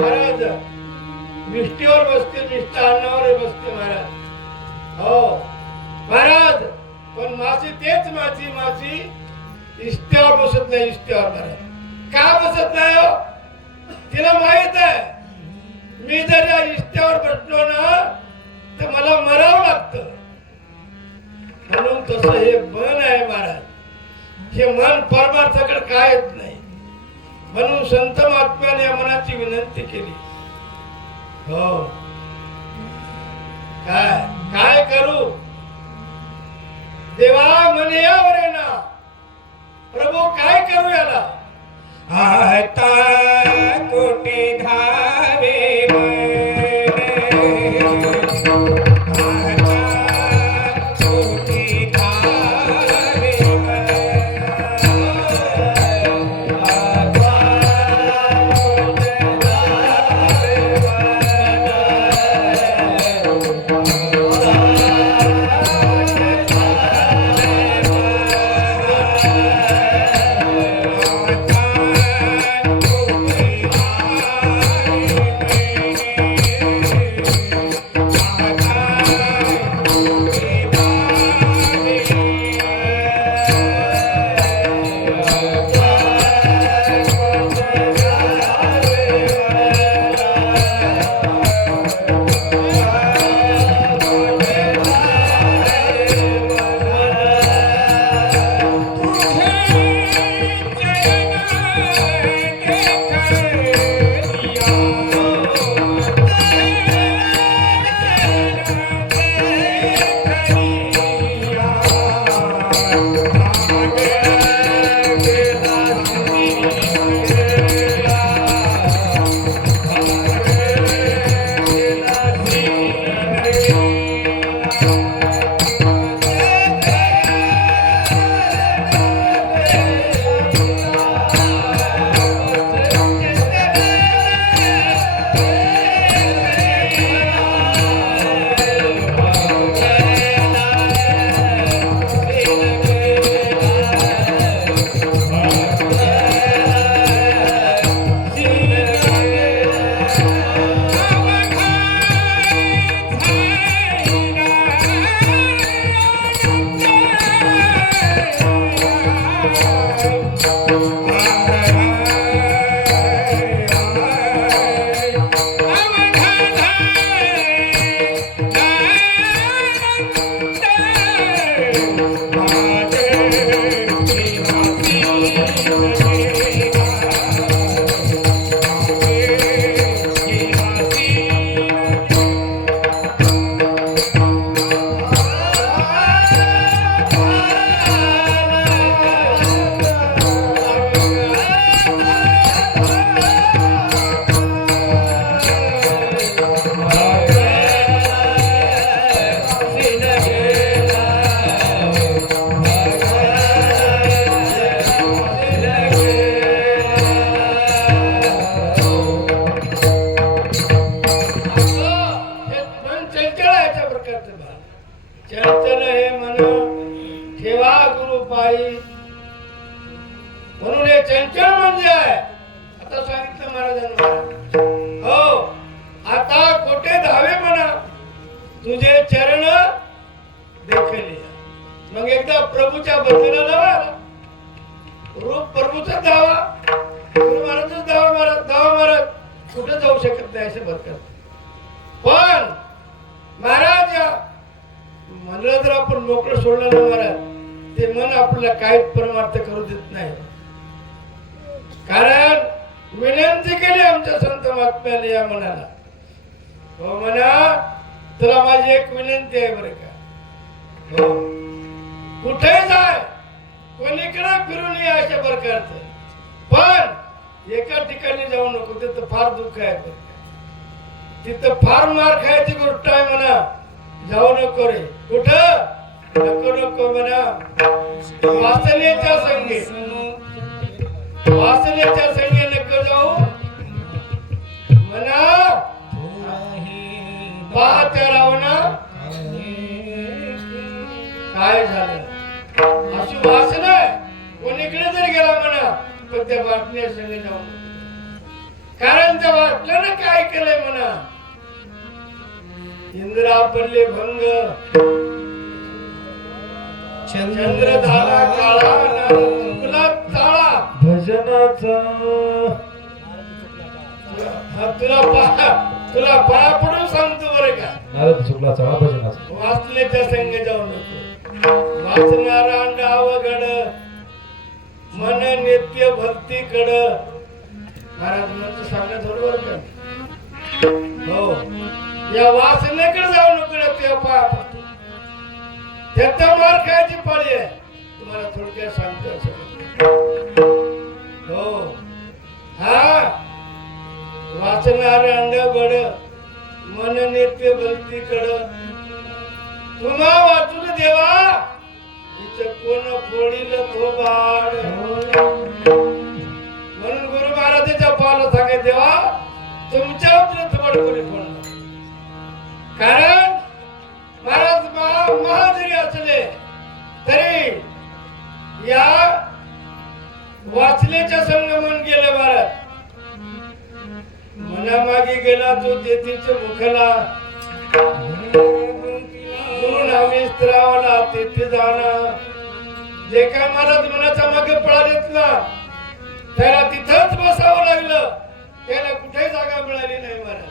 महाराज मिष्टीवर बसते, मिष्टान्नावर बसते महाराज. हो महाराज, पण मासी तेच मासी इष्ट्यावर बसत नाही. इष्ट्यावर महाराज का बसत नाही हो, तिला माहित आहे मी जर या इष्ट्यावर बसलो ना तर मला मरावं लागतं. म्हणून तसं हे मन आहे महाराज, हे मन परमार्थाकडे काय येत नाही. म्हणून संत महात्म्याने या मनाची विनंती केली. हो काय काय करू देवा म्हणे यावर आहे ना, प्रभू काय करू याला. आता कोटी धावे समाधान महाराज. हो आता कोठे धावे म्हणा तुझे चरण देखले. मग एकदा प्रभूच्या बदला लावा रूप प्रभूचा धावा गुरु महाराजच धावा महाराज कुठे जाऊ शकत नाही असे बदलत. पण महाराज म्हणलं जर आपण मोकळं सोडलं ना महाराज ते मन आपल्याला काहीच परमार्थ करू देत नाही. कारण विनंती केली आमच्या संत महात्म्याने या मनाला. हो म्हणा तुला माझी एक विनंती आहे बरं का. हो कुठे जाय कोणीकडे फिरून ये अशा प्रकारचं. पण एका ठिकाणी जाऊ नको तिथं फार दुःख आहे बरं का. तिथं फार मार खायची गोष्ट आहे म्हणा. जाऊ नको रे. कुठं नको म्हणा. वासनेच्या संगे नको जाऊ म्हणा. पाहत्या रावणा काय झालं अशी वासना कोणीकडे जर गेला म्हणा पण त्या बाटल्या संगे जाऊ. कारण त्या बाटल्यानं काय केलंय म्हणा. इंद्रा पडले भंग चंद्र झाला काळा तुला ताळा भजनाचा तुला पाया पडून सांगतो बरं का. नारद चुकला चढा भजनाचा. वाचल्याच्या संग जाऊ नको. वाचणारा अवघड मन नित्य भक्ती कड. महाराज म्हणतो सांगण्यात बरोबर का. हो या वासनेकडे जाऊ नको. ते पाया पडतो त्याचा मार खायची पाळी आहे. तुम्हाला थोडक्यात सांगतो असं. हो हा वाचणारे अंडबड मन नित्य भक्ती कड. तुम्हा वाचून देवा हिचं कोण फोडील तो बाड. म्हणून गुरु महाराजाच्या पावला सांगे देवा तुमच्या थोबड कोणी फोडलं. कारण महाराज महाजरी असले तरी या वाचल्याच्या संग मन गेलं महाराज. मनामागे गेला तो तेथीच मुखला. गुरु नामे स्त्रावला तेथे जाणा. जे काय महाराज मनाच्या मागे पळालेत ना त्याला तिथंच बसावं लागलं. त्याला कुठे जागा मिळाली नाही महाराज.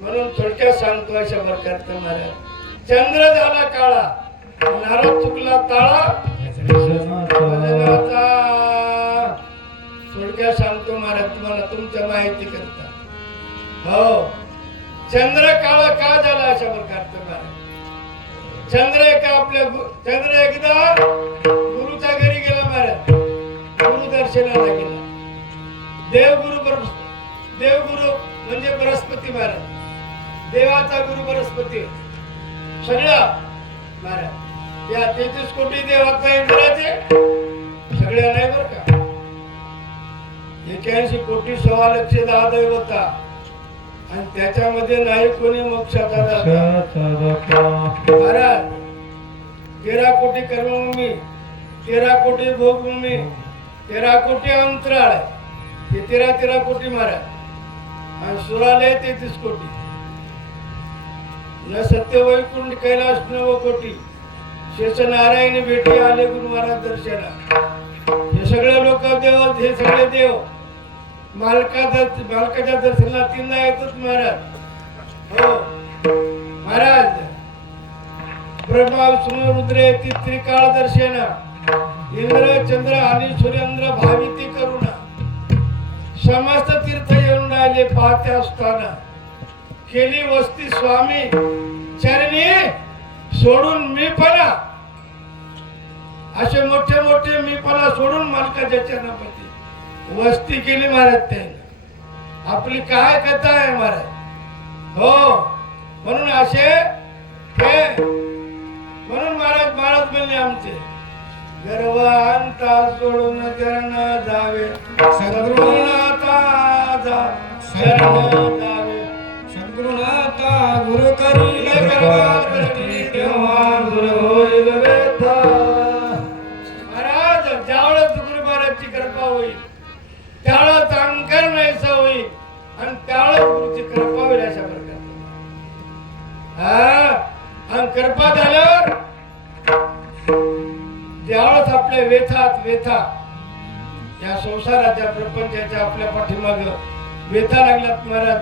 म्हणून थोडक्यात सांगतो अशा प्रकारचं महाराज. चंद्र झाला काळा नारद चुकला ताळा भजनाचा. थोडक्यात सांगतो महाराज तुम्हाला तुमच्या माहिती करता. हो चंद्र काळा का झाला अशा प्रकारचं महाराज. चंद्र एकदा गुरुच्या घरी गेला महाराज. गुरु दर्शनाला गेला. देवगुरु म्हणजे बृहस्पती महाराज. देवाचा गुरु बृहस्पती सगळा महाराज. या 33 कोटी देवाचा इंद्राचे सगळ्या नाही बर का. 81 कोटी 6 लक्ष 10 दैवता आणि त्याच्यामध्ये नाही कोणी मोक्षाचा महाराज. 13 कोटी कर्मभूमी 13 कोटी भोगभूमी 13 कोटी अंतराळ हे 13 कोटी महाराज. आणि सुरालय 33 कोटी. न सत्य वैकुंठ कैलास 9 कोटी. शेष नारायण भेटी आले गुरु महाराज दर्शना. हे सगळे लोक देव हे सगळे देव मालकाच्या दर्शनाला 3 येतच महाराज. हो महाराज ब्रह्मा विष्णू रुद्र येती त्रिकाळ दर्शना. इंद्र चंद्र आणि सूर्येंद्र भाविती करुणा. समस्त तीर्थ येऊन राहिले पाहते असताना. केली वस्ती स्वामी चरणी सोडून मीपणा. असे मोठे मोठे मीपणा सोडून मालकाच्या चरणापती वस्ती केली महाराज. त्याने आपली काय कथा आहे महाराज. हो म्हणून असे म्हणून महाराज म्हणले आमचे गर्व अंता सोडून चरण जावे. सद्गुरुनाथा शरण जावे. सद्गुरुनाथा गुरु करी तेव्हा गुरु होईल व्यथा. महाराज ज्यावेळेस गुरु महाराजची कृपा होईल त्यावेळेस अंकर नाहीसा होईल. आणि त्यावेळेस गुरुची कृपा होईल अशा प्रकारे. हा आणि कृपा झाल्यावर ज्यावेळेस आपल्या व्यथा या संसाराच्या प्रपंचाच्या आपल्या पाठीमाग व्यथा लागल्यात महाराज,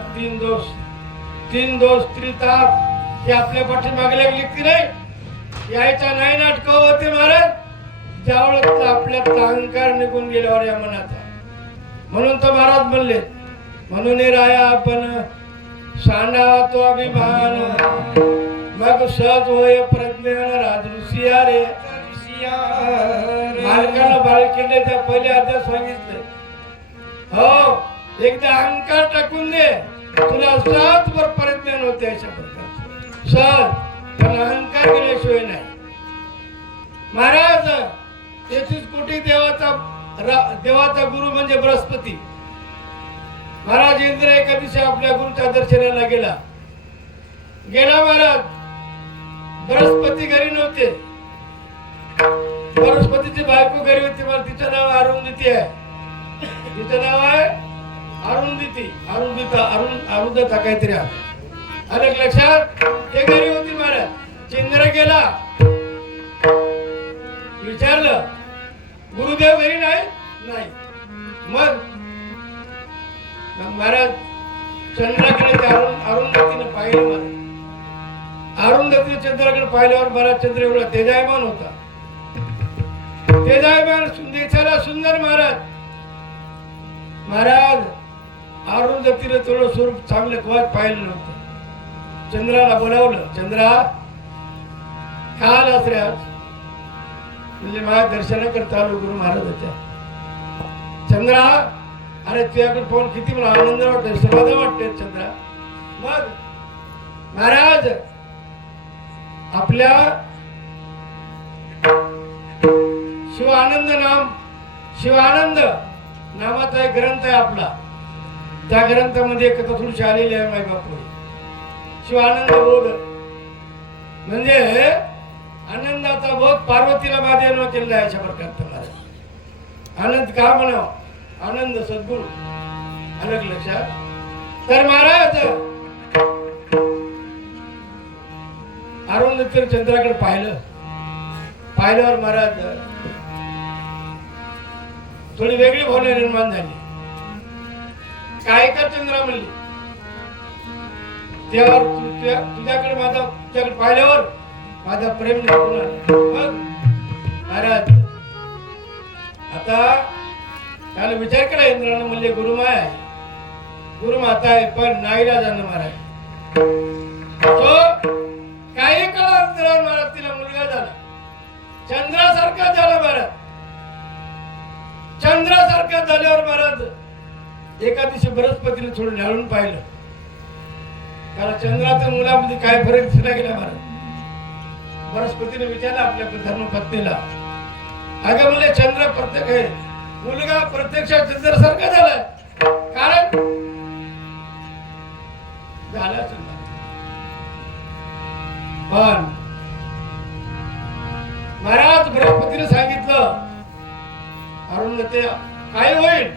तीन दोष त्रिताप हे आपल्या पाठीमागे लागली की नाही, यायचा नाही नाटक होते महाराज. ज्यावेळेस आपल्यात अहंकार निघून गेल्यावर या मनाचा, म्हणून तर महाराज म्हणले, म्हणून राया आपण सांडावा तो अभिमान, मग सहज होय प्रज्ञान राजऋषिया रे. मालकाला बालकिल्ल्याच्या पहिले आता सांगितलं, हो एकदा अहंकार टाकून दे, तुला सहज वर प्रज्ञान होते अशा प्रकारचे. सहज त्याला अहंकार केल्याशिवाय नाही. महाराज 33 कोटी देवाचा गुरु म्हणजे बृहस्पती महाराज. इंद्र एका दिवशी आपल्या गुरुच्या दर्शनाला गेला महाराज. बृहस्पती घरी नव्हते. बृहस्पतीची बायको घरी होती. मला तिचं नाव अरुंधती आहे. तिचं नाव आहे अरुंधता काहीतरी आहे लक्षात. ते घरी होती महाराज. चंद्र गेला, विचारलं गुरुदेव घरी नाही. मग महाराज चंद्राकडे अरुंधतीने पाहिलं. अरुंधतीने चंद्राकडे पाहिल्यावर महाराज चंद्र एवढा तेजायमान होता. तेजायमान दिसायला सुंदर महाराज अरुंधतीने थोडं स्वरूप चांगलं कवाच पाहिलं नव्हतं. चंद्राला बोलावलं, चंद्रा काय आलास रे आज? म्हणजे माझ्या दर्शन करता आलो गुरु महाराजाच्या. चंद्रा अरे तुझ्याकडे पाहून किती मला आनंद वाटतोय, समाधान वाटतंय चंद्रा. मग महाराज आपल्या शिवानंद नावाचा एक ग्रंथ आहे आपला. त्या ग्रंथामध्ये एक कथा थोडीशी आलेली आहे माय बापू. शिवानंद बोध म्हणजे आनंदाचा बोध पार्वतीला महादेवनं केलेला आहे अशा प्रकारचा महाराज. आनंद का म्हणावं? आनंद सद्गुरू. अलग लक्षात. तर महाराज अरुंधती चंद्राकडे पाहिल्यावर महाराज थोडी वेगळी भावना निर्माण झाली. काय कर चंद्रा म्हणली, तुझ्याकडे पाहिल्यावर माझा प्रेम निघून आला. मग महाराज आता त्याला विचार केला इंद्रानं. म्हणले गुरुमाय आहे, गुरुमाता आहे, पण नाईला जाणं महाराज. काही काळानंतर महाराज तिला मुलगा झाला. चंद्रासारखा झाला महाराज. चंद्रासारखा झाल्यावर महाराज एका दिवशी बृहस्पतीने थोडं न्याळून पाहिलं. कारण चंद्राच्या मुलामध्ये काय फरक दिसला गेला महाराज. बृहस्पतीने विचारलं आपल्या धर्मपत्नीला, अगं म्हणले चंद्र प्रत्यक्ष आहे, मुलगा प्रत्यक्ष चंद्रासारखा झालाय. कारण झाला चंद्र. पण महाराज बृहस्पतीने सांगितलं, अरुंधती काय होईल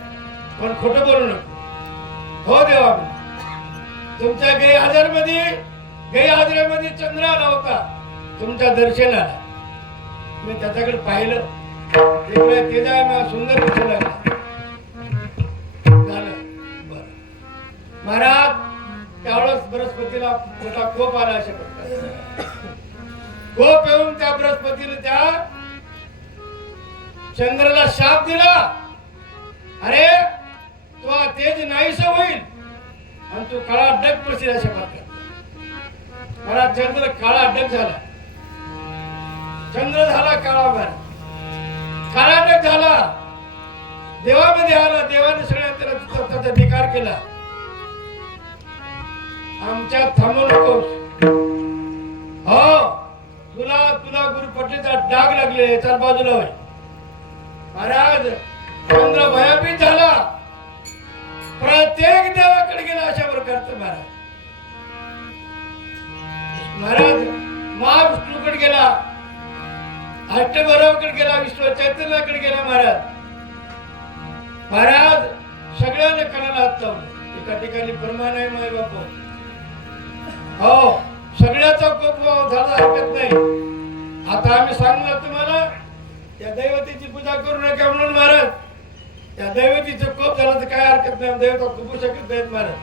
पण खोटं बोलू नको. हो देवा, तुमच्या गैरहजेरीमध्ये चंद्र आला होता तुमच्या दर्शनाला. मी त्याच्याकडे पाहिलं, तेजा सुंदर दिसू लागला. झालं बरं महाराज. त्यावेळेस बृहस्पतीला मोठा कोप आला अशा प्रकारे. कोप येऊन त्या बृहस्पतीने त्या चंद्राला शाप दिला, अरे तो तेज नाहीस होईल आणि तू काळा डग पडशील अशा प्रकारे. मला चंद्र काळा डग झाला. चंद्र झाला काळा डग झाला. देवामध्ये आला. देवाने सगळ्या त्याचा धिकार केला. आमच्यात थांबू नकोस. हो तुला गुरुपट्टीचा डाग लागले, चार बाजूला होय. महाराज चंद्र भयभीत झाला. प्रत्येक देवाकडे गेला अशा प्रकारचं महाराज महाविष्णूकडे गेला, अष्टभैरवाकडे गेला, विष्णू चैतन्याकडे गेला महाराज. सगळ्यांना कणाला हात लावले. एका ठिकाणी प्रमाण आहे माय बापू. हो, सगळ्याचा कोप झाला हरकत नाही. आता आम्ही सांगणार तुम्हाला त्या दैवतीची पूजा करू नका म्हणून महाराज. त्या दैवतीचं कोप झालं तर काय हरकत नाही. दैवता कोपू शकत नाहीत महाराज.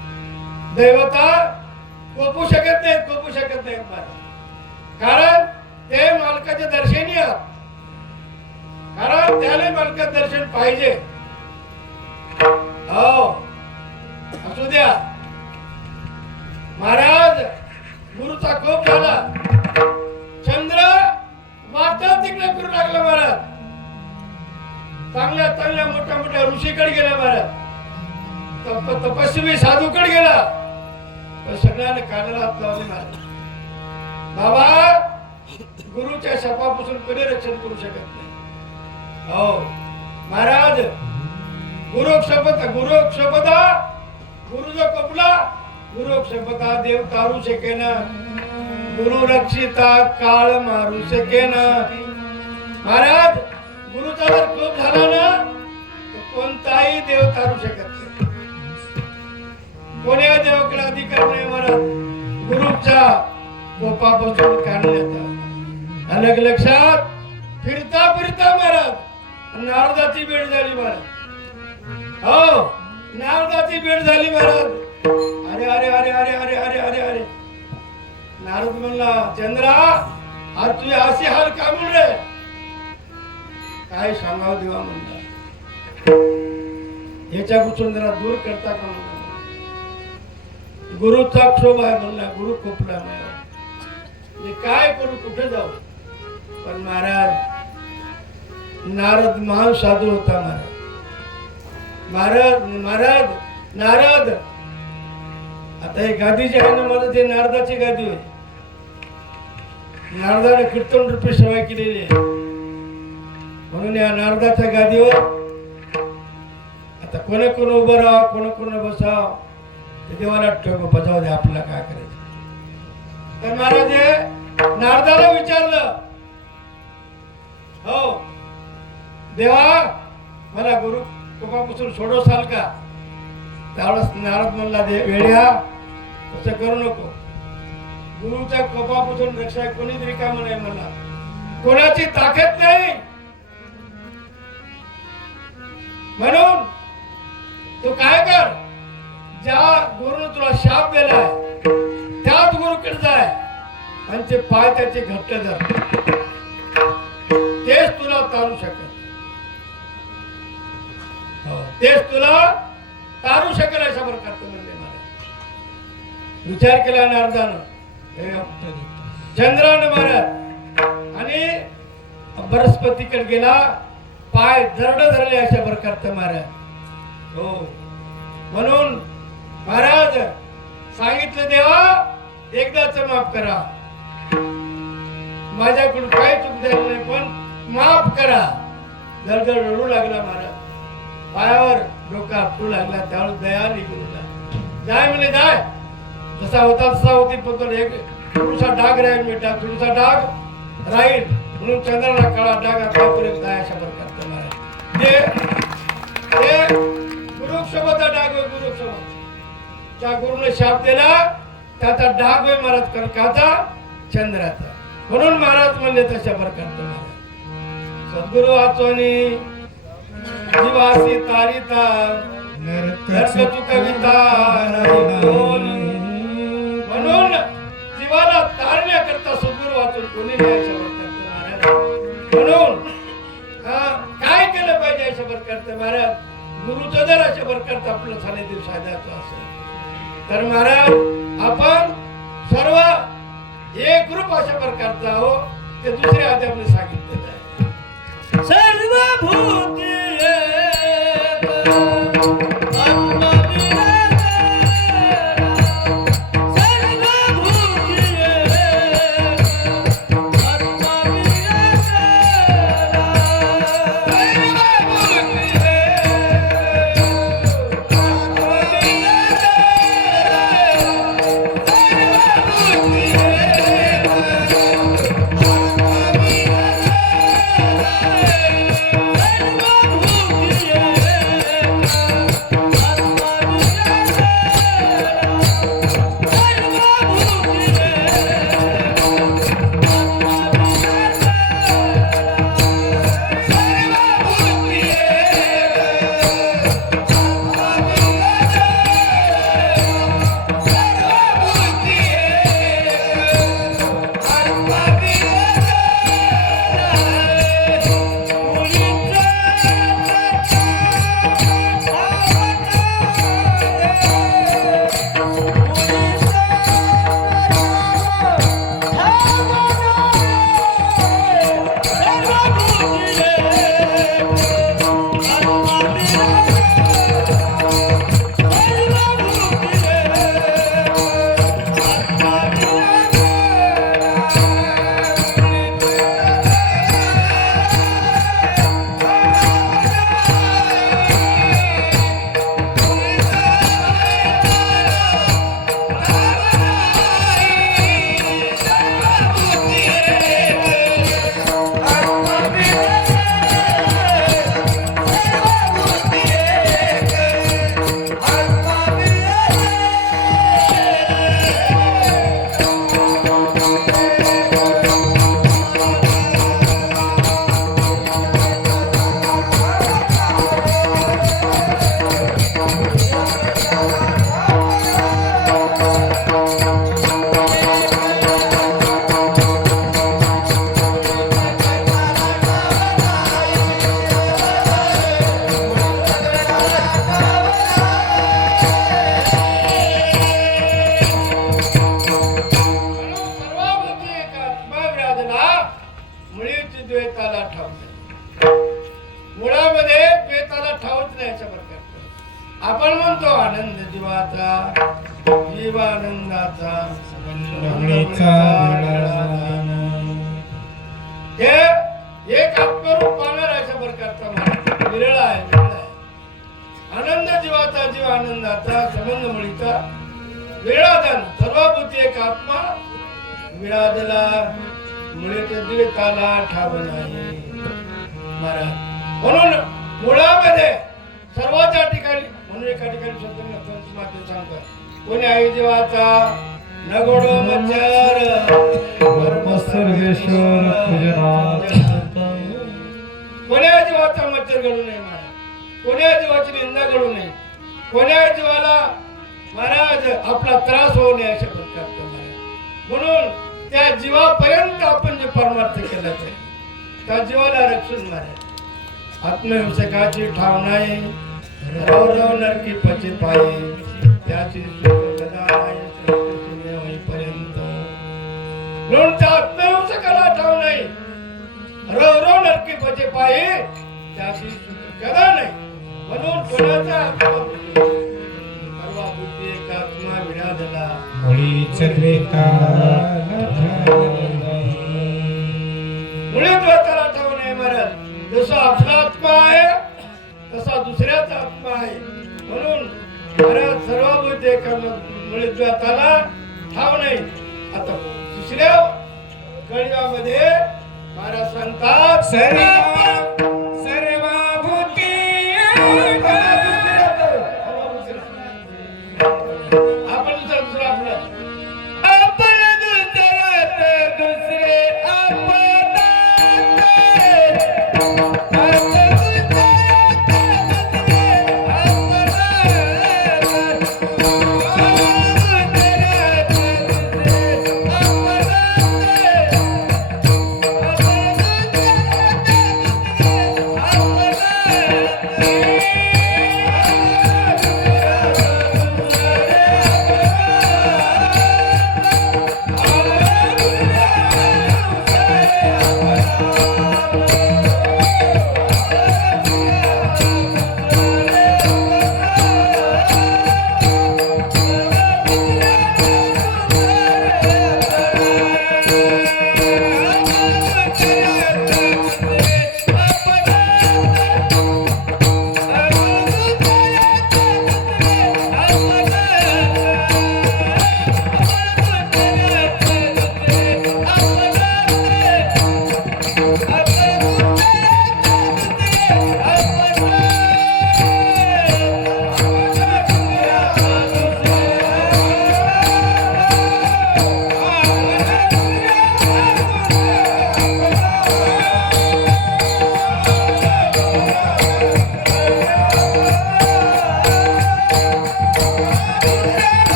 दैवता कोपू शकत नाहीत महाराज. कारण ते मालकाचे दर्शनी आहात. कारण त्याला मालकात दर्शन पाहिजे. हो, असू द्या महाराज. गुरुचा कोप झाला. चंद्र वाटत तिकडे फिरू लागला महाराज. चांगल्या चांगल्या मोठ्या मोठ्या ऋषीकडे गेला महाराज. तपस्वी साधूकडे गेला. पण सगळ्यांना कानाला हात लावले महाराज. बाबा, गुरुच्या शापापासून कधी रक्षण करू शकत नाही. हो महाराज. गुरुक्षपथा गुरु जो कपला गुरुक्षपथा देव तारू शकेना. गुरु रक्षिता काळ मारू शकेना. महाराज, गुरुचा जर कोप झाला ना तर कोणताही देव तारू शकत नाही. कोण्या देवाकडे अधिकार नाही महाराज गुरुच्या कोपापासून काढण्याचा. अलग लक्षात फिरता फिरता महाराज नारदाची भेट झाली महाराज. हो, नारदाची भेट झाली महाराज. अरे अरे अरे अरे अरे अरे अरे अरे नारद म्हणला, चंद्रा आज तुझे असे हाल का म्हणून रे? काय सांगावं देवा म्हणला. याच्यापासून जरा दूर करता का म्हणला. गुरुचा क्षोभ आहे म्हणला. गुरु कोपला महाराज. मी काय करू, कुठे जाऊ? पण महाराज नारद महान साधू होता महाराज. नारद आता हे गादी जी आहे ना मला, ते नारदाची गादी होती. नारदाने कीर्तन रूपी सेवा केलेली आहे. म्हणून या नारदाच्या गादीवर आता कोण कोण उभं राहा, कोण बसाव, ते देवाला ठेव बजाव दे, आपल्याला काय करायचं. तर महाराज नारदाला विचारलं, हो देवा मला गुरु कोपापासून सोडवसाल का? त्यावेळेस नारद म्हणला, वेड्या तसं करू नको. गुरुच्या कोपापासून रक्षा कोणीच रिकाम नाही मला. कोणाची ताकद नाही. म्हणून तू काय कर, ज्या गुरुने तुला शाप दिलाय त्याच गुरुकडे जाय आणि ते पाय त्याचे घट्ट धर. तेच तुला तारू शकत. तेच तुला तारू शकेल अशा प्रकारचं म्हणले महाराज. विचार केला नारदानं, चंद्रानं महाराज आणि बृहस्पतीकडे गेला, पाय दरड धरले अशा प्रकारचं महाराज. हो, म्हणून महाराज सांगितलं, देवा एकदाच माफ करा. माझ्याकडून काय चूक झाली नाही, पण माफ करा. दरदर रडू लागला महाराज. पायावर डोका आपटू लागला. त्यावेळेस दया निघून जाय म्हणे, जाय जसा होता तसा होती, पण एक थोडासा डाग राहील बेटा, थोडासा डाग राहील. म्हणून चंद्राला काळा डाग आतापर्यंत आहे अशा प्रकारचा महाराज. ते गुरुक्षोभाचा डाग होय. गुरुक्षोभ त्या गुरुने शाप दिला, त्याचा डाग होय महाराज कर्काचा, चंद्राचा. म्हणून महाराज म्हणले तशा प्रकारचं महाराज. सद्गुरु वाचोनी जीवासी तारिता नरक चुकविता नाही कोण. म्हणून जीवाला तारण्याकरता सद्गुरु वाचून कोणी नाही अशा प्रकारचं महाराज. म्हणून काय केलं पाहिजे अशा प्रकारचं महाराज. गुरुचं जर अशा प्रकारचं आपलं सानिध्य साधायचं असेल तर महाराज आपण सर्व एक ग्रुप अशा प्रकारचा आहो. ते दुसऱ्या आधी सांगितलेलं आहे. सर्वभूत सर्व जीवातला जीवानंदाचा लंगडीचा विळादान. हे एक आत्मरूप पाहणार आहे शंभर करता मला विरळ आहे विरळ आहे. आनंद जीवाचा जीव आनंदाचा संबंध मुळीचा विळादान सर्वभूती एक आत्मा विळादला मुळे द्विताला ठाव नाही महाराज. म्हणून मुळामध्ये सर्वाच्या ठिकाणी म्हणून एका ठिकाणी स्वतंत्र सांगतात कोणी आई जीवाचा नगोडो मच्छर वर्म सर्वेश्वर पूजनाथ. कोण्या जीवाचा मच्छर घडू नये महाराज. कोण्या जीवाची निंदा घडू नये. कोण्या जीवाला महाराज आपला त्रास होऊ नये अशा प्रकारचं महाराज. म्हणून त्या जीवापर्यंत आपण जे परमार्थ केला पाहिजे त्या जीवाला रक्षण महाराज. आत्महिंसकाची ठाव नाही रव रव नरकी पचे पाये त्याची सुख कदा नाही शून्य होईपर्यंत. म्हणून त्या आत्महिंसकाला ठाव नाही रव रव नरकी पचे पाये त्याची सुख कदा नाही. म्हणून कोणाचा सर्वा बुद्धी एक आत्मा विराजला मुळीच द्वैताला मुळे द्वैताला ठाव नाही महाराज. जसा आपला आत्मा आहे तसा दुसऱ्याचा आत्मा आहे. म्हणून महाराज सर्वभूत एका मुळे द्वैताला ठाव नाही. आता दुसऱ्या कळगामध्ये महाराज सांगतात सर्वभूती आपण दुसरा आपला आपण दुसऱ्यात दुसरे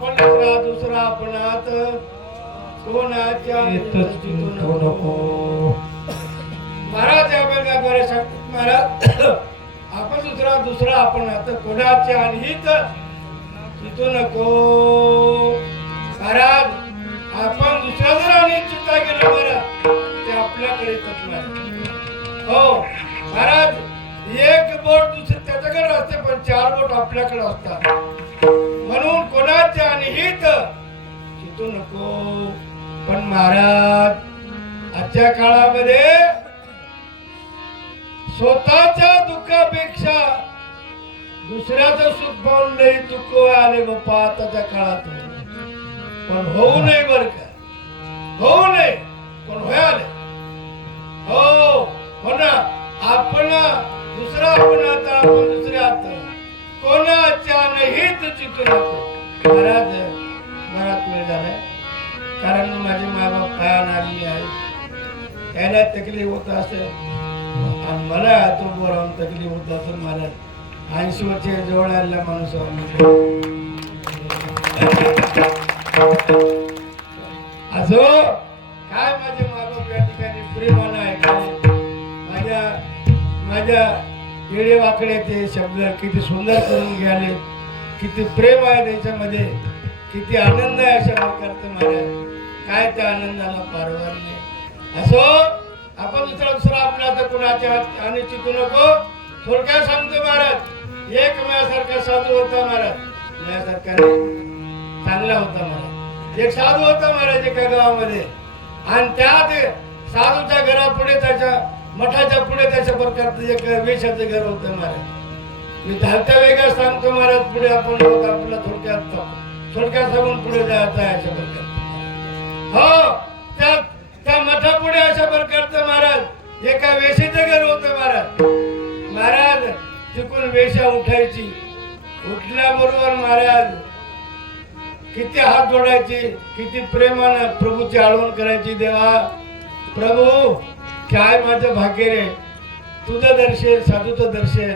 आपण दुसरा आपणात कोणाच्या येतच चिंतू नको. महाराज या बघा सांगतात महाराज आपण दुसरा आपण आता कोणाच्या अनहित चिंतू नको. महाराज आपण दुसरा जर अनहित चिंता केलं महाराज ते आपल्याकडे येतात महाराज. हो महाराज एक बोट दुसरं त्याच्याकडे असते पण 4 बोट आपल्याकडे असतात. म्हणून कोणाच्या अनहित चिंतू नको. पण महाराज आजच्या काळामध्ये स्वतःच्या दुःखापेक्षा दुसऱ्याचं सुख पाहून लई दुःख आले बाप्पा आताच्या काळात. पण होऊ नये बर का, होऊ नये पण व्हायला. हो ना आपण दुसरा आपण आता आपण दुसऱ्या आता कोणाच्या नहीत चिंतू नको. महाराज घरात वेळ झालाय कारण माझे मायबाप पायानं आलेले आहे. त्याला तकलीफ होत असेल आणि मला तो बोरावून तकलीफ होत असेल. मला 80 वर्षाच्या जवळ आलेला माणूस असो काय माझे मायबाप या ठिकाणी प्रेमानं आहे. माझ्या येडे वाकडे ते शब्द किती सुंदर करून घ्याले, किती प्रेम आहे त्याच्यामध्ये, किती आनंद आहे अशा प्रकारचं महाराज. काय त्या आनंदाला पारवार नाही. असो आपण दुसरा आपला तर कुणाच्या आणि चिंतू नको. थोडक्यात सांगतो महाराज एक माझ्यासारखा साधू होता महाराज. माझ्यासारखा चांगला होता महाराज. एक साधू होता महाराज एका गावामध्ये आणि त्या साधूच्या घरापुढे त्याच्या मठाच्या पुढे त्याच्या प्रकारचं एक वेशाचं घर होतं महाराज. मी धालत्या वेगळा सांगतो महाराज. पुढे आपण आपला थोडक्यात सांगून पुढे जायचं आहे अशा प्रकारचं. हो त्या मठापुढे अशा प्रकारचं महाराज एका वेशीचं घर होतं महाराज. महाराज तिकून वेशा उठायची. उठल्याबरोबर महाराज किती हात जोडायचे, किती प्रेमानं प्रभूची आळवण करायची. देवा प्रभू काय माझं भाग्य रे, तुझं दर्शन साधूचं दर्शन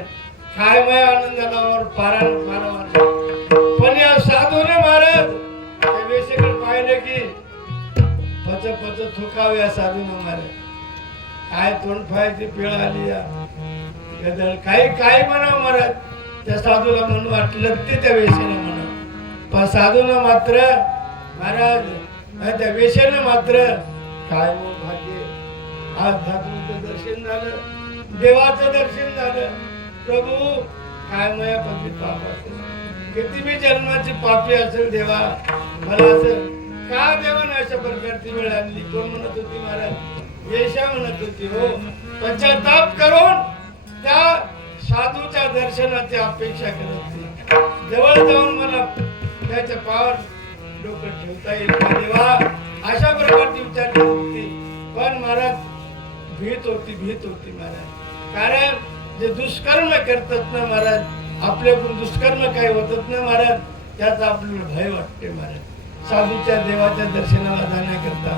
काय माझ्या आनंदाला पारायण मारावं. पण या साधूने महाराज त्या वेशेकडे पाहिलं की पच थुकावे या साधूने महाराज. काय तोंड फायची पिळ आली या गदळ काही म्हणावं महाराज. त्या साधूला म्हणून वाटलं ते त्या वेशेने म्हणा. पण साधूनं मात्र महाराज त्या वेशेने मात्र काय भाग्य आज साधूचं दर्शन झालं, देवाचं दर्शन झालं. प्रभू काय माया पती पाप असेल, किती मी जन्माची पापी असेल देवा, मला असं का देवानं अशा प्रकारची वेळ आणली. कोण म्हणत होती महाराज, येशा म्हणत होती. हो पश्चाताप करून त्या साधूच्या दर्शनाची अपेक्षा करत होती. जवळ जाऊन मला त्याच्या पावर डोकं ठेवता येईल का देवा, अशा प्रकारची विचार करत होती. पण महाराज भीत होती महाराज. कारण जे दुष्कर्म करतात ना महाराज, आपल्याकडून दुष्कर्म काही होतात ना महाराज, त्याचा आपल्याला भय वाटते महाराज. साधूच्या देवाच्या दर्शनाला जाण्याकरता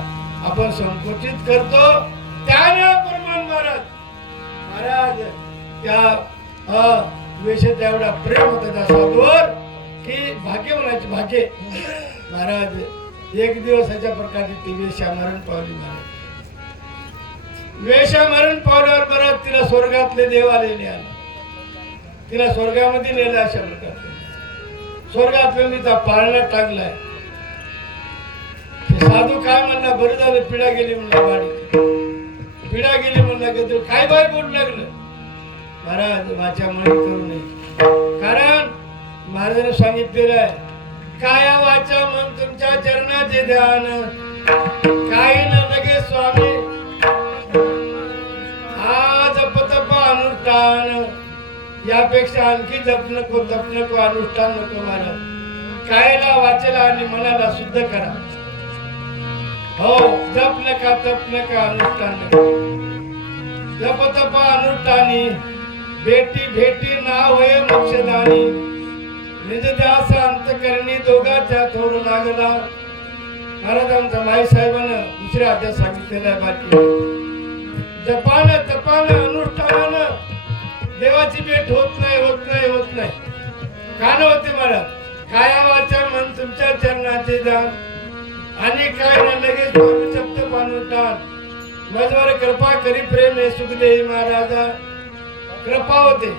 आपण संकोचित करतो. त्याने प्रमाण महाराज त्या वेशाचा एवढा प्रेम होता त्या साधूवर की भाग्य म्हणायचे भाग्य. महाराज एक दिवस अशा प्रकारची ती वेशा मरण पावली महाराज. वेशा मरण पावल्यावर परत तिला स्वर्गातले देव आलेले आले. तिला स्वर्गामध्ये नेलं अशा प्रकारचे. स्वर्गातले तिचा पाळण्यात टाकलाय. साधू काय म्हणला, बरं झालं पिढा गेली म्हणला, बाडी पिढा गेली म्हणला. की काय बाय बोट लागलं महाराज, माझ्यामुळे करू नये. कारण महाराजांनी सांगितलेलं आहे, काया वाचा मन तुमच्या चरणाचे ध्यान, काही न लगे स्वामी आज जप अनुष्ठान. यापेक्षा आणखी जप नको अनुष्ठान नको महाराज. कायला वाचेला आणि मनाला शुद्ध करा. हो जप नका तप नका अनुष्ठान नका. जप तप अनुष्ठानी भेटी ना होय मोक्षदानी. निज ध्यास अंतकरणी दोघांच्या थोर लागला. महाराज आमच्या माई साहेबांना दुसऱ्या अध्याय सांगितलेला आहे. बाकी जपानं तपानं अनुष्ठानानं देवाची भेट होत नाही. कान होते महाराज. काया वाचा मन तुमच्या विधान आणि काय ना लगेच स्वामी शब्द पानुटान माझ्यावर कृपा करी प्रेम हे सुख देई महाराजा कृपा होते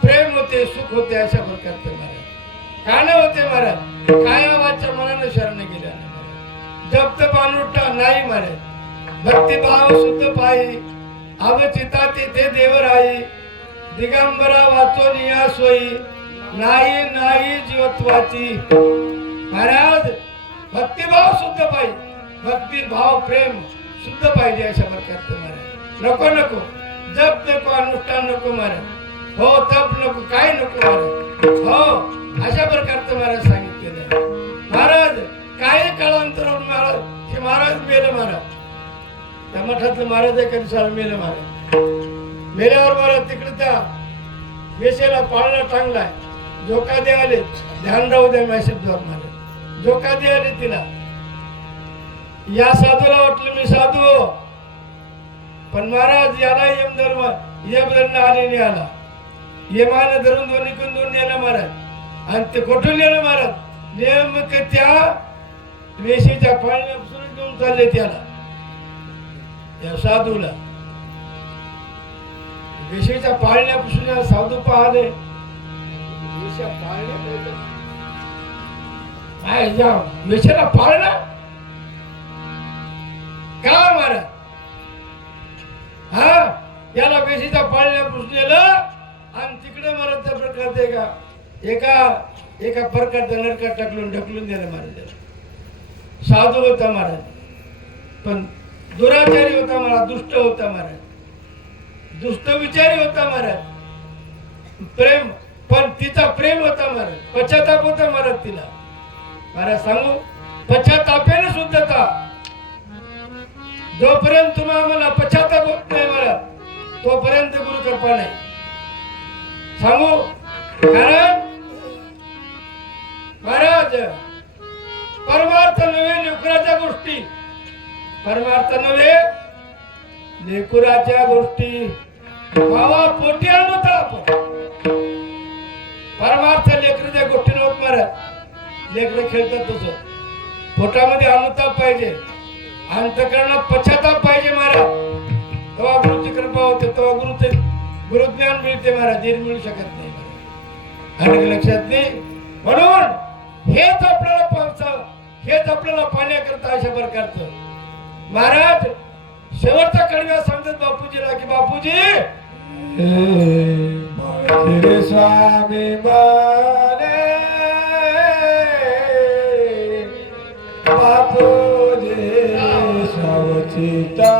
प्रेम होते सुख होते अशा प्रकारचे महाराज कान होते महाराज काय आवाजच्या मनाने शरण गेल्या जप्त पानुटा नाही महाराज भक्तिभाव शुद्ध पायी अवचिता ते देवराई दिगंबरा वाचो निया सोयी नाही नाही जीवत्वाची महाराज भक्तिभाव शुद्ध पाहिजे भक्तिभाव प्रेम शुद्ध पाहिजे अशा प्रकारचं महाराज नको नको जप नको अनुष्ठान नको महाराज हो तप नको काय नको महाराज हो अशा प्रकारचं महाराज सांगितलेलं महाराज काही काळांतरावर महाराज हे महाराज मेले महाराज त्या मठातलं महाराज एखादी साल मेलं महाराज मेल्यावर महाराज तिकडे त्या वेशेला पाळणा टांगलाय झोका द्याले ध्यान राहू द्या मॅसेजवर महाराज झोका द्याले तिला या साधूला वाटलं मी साधू पण महाराज याला यमधर्म आले नाही आला यमाने धरून दोन्हीकडून दोन नेला महाराज आणि ते कुठून नेलं महाराज नेमक त्या वेशीच्या पाळण्यापासून घेऊन चालले त्याला या साधूला वेशीच्या पाळण्यापासून या साधू पाहले वेशीला पाळणा का महाराज हा याला वेशीच्या पाळण्यापासून नेलं आणि तिकडे महाराज त्या प्रकारचे एका प्रकारचा नरकात ढकलून दिलं महाराज साधू होता महाराज पण दुराचारी होता महाराज दुष्ट होता महाराज दुष्ट विचारी होता महाराज प्रेम पण तिचा प्रेम होता महाराज पश्चाताप होता महाराज तिला महाराज सांगू पश्चातापेने शुद्धता जोपर्यंत तुम्हाला मला पश्चाताप होत नाही महाराज तोपर्यंत गुरु कृपा नाही सांगू कारण महाराज परमार्थ नव्हे लेकराच्या गोष्टी परमार्थ नव्हे लेकराच्या गोष्टी भावा पोटी आणत आपण परमार्थ लेकराच्या गोष्टी नव्हत महाराज लेकर खेळतात तसं पोटामध्ये अनुताप पाहिजे अंतकरणात पश्चाताप पाहिजे महाराज तेव्हा गुरुची कृपा होते तेव्हा गुरुज्ञान मिळते महाराज जे मिळू शकत नाही आणि लक्षात नाही म्हणून हेच आपल्याला पाहण्याकरता अशा प्रकारचं महाराज शेवटचा कडव्या सांगतात बापूजीला की बापूजी स्वामी माने बापूजी सावचिता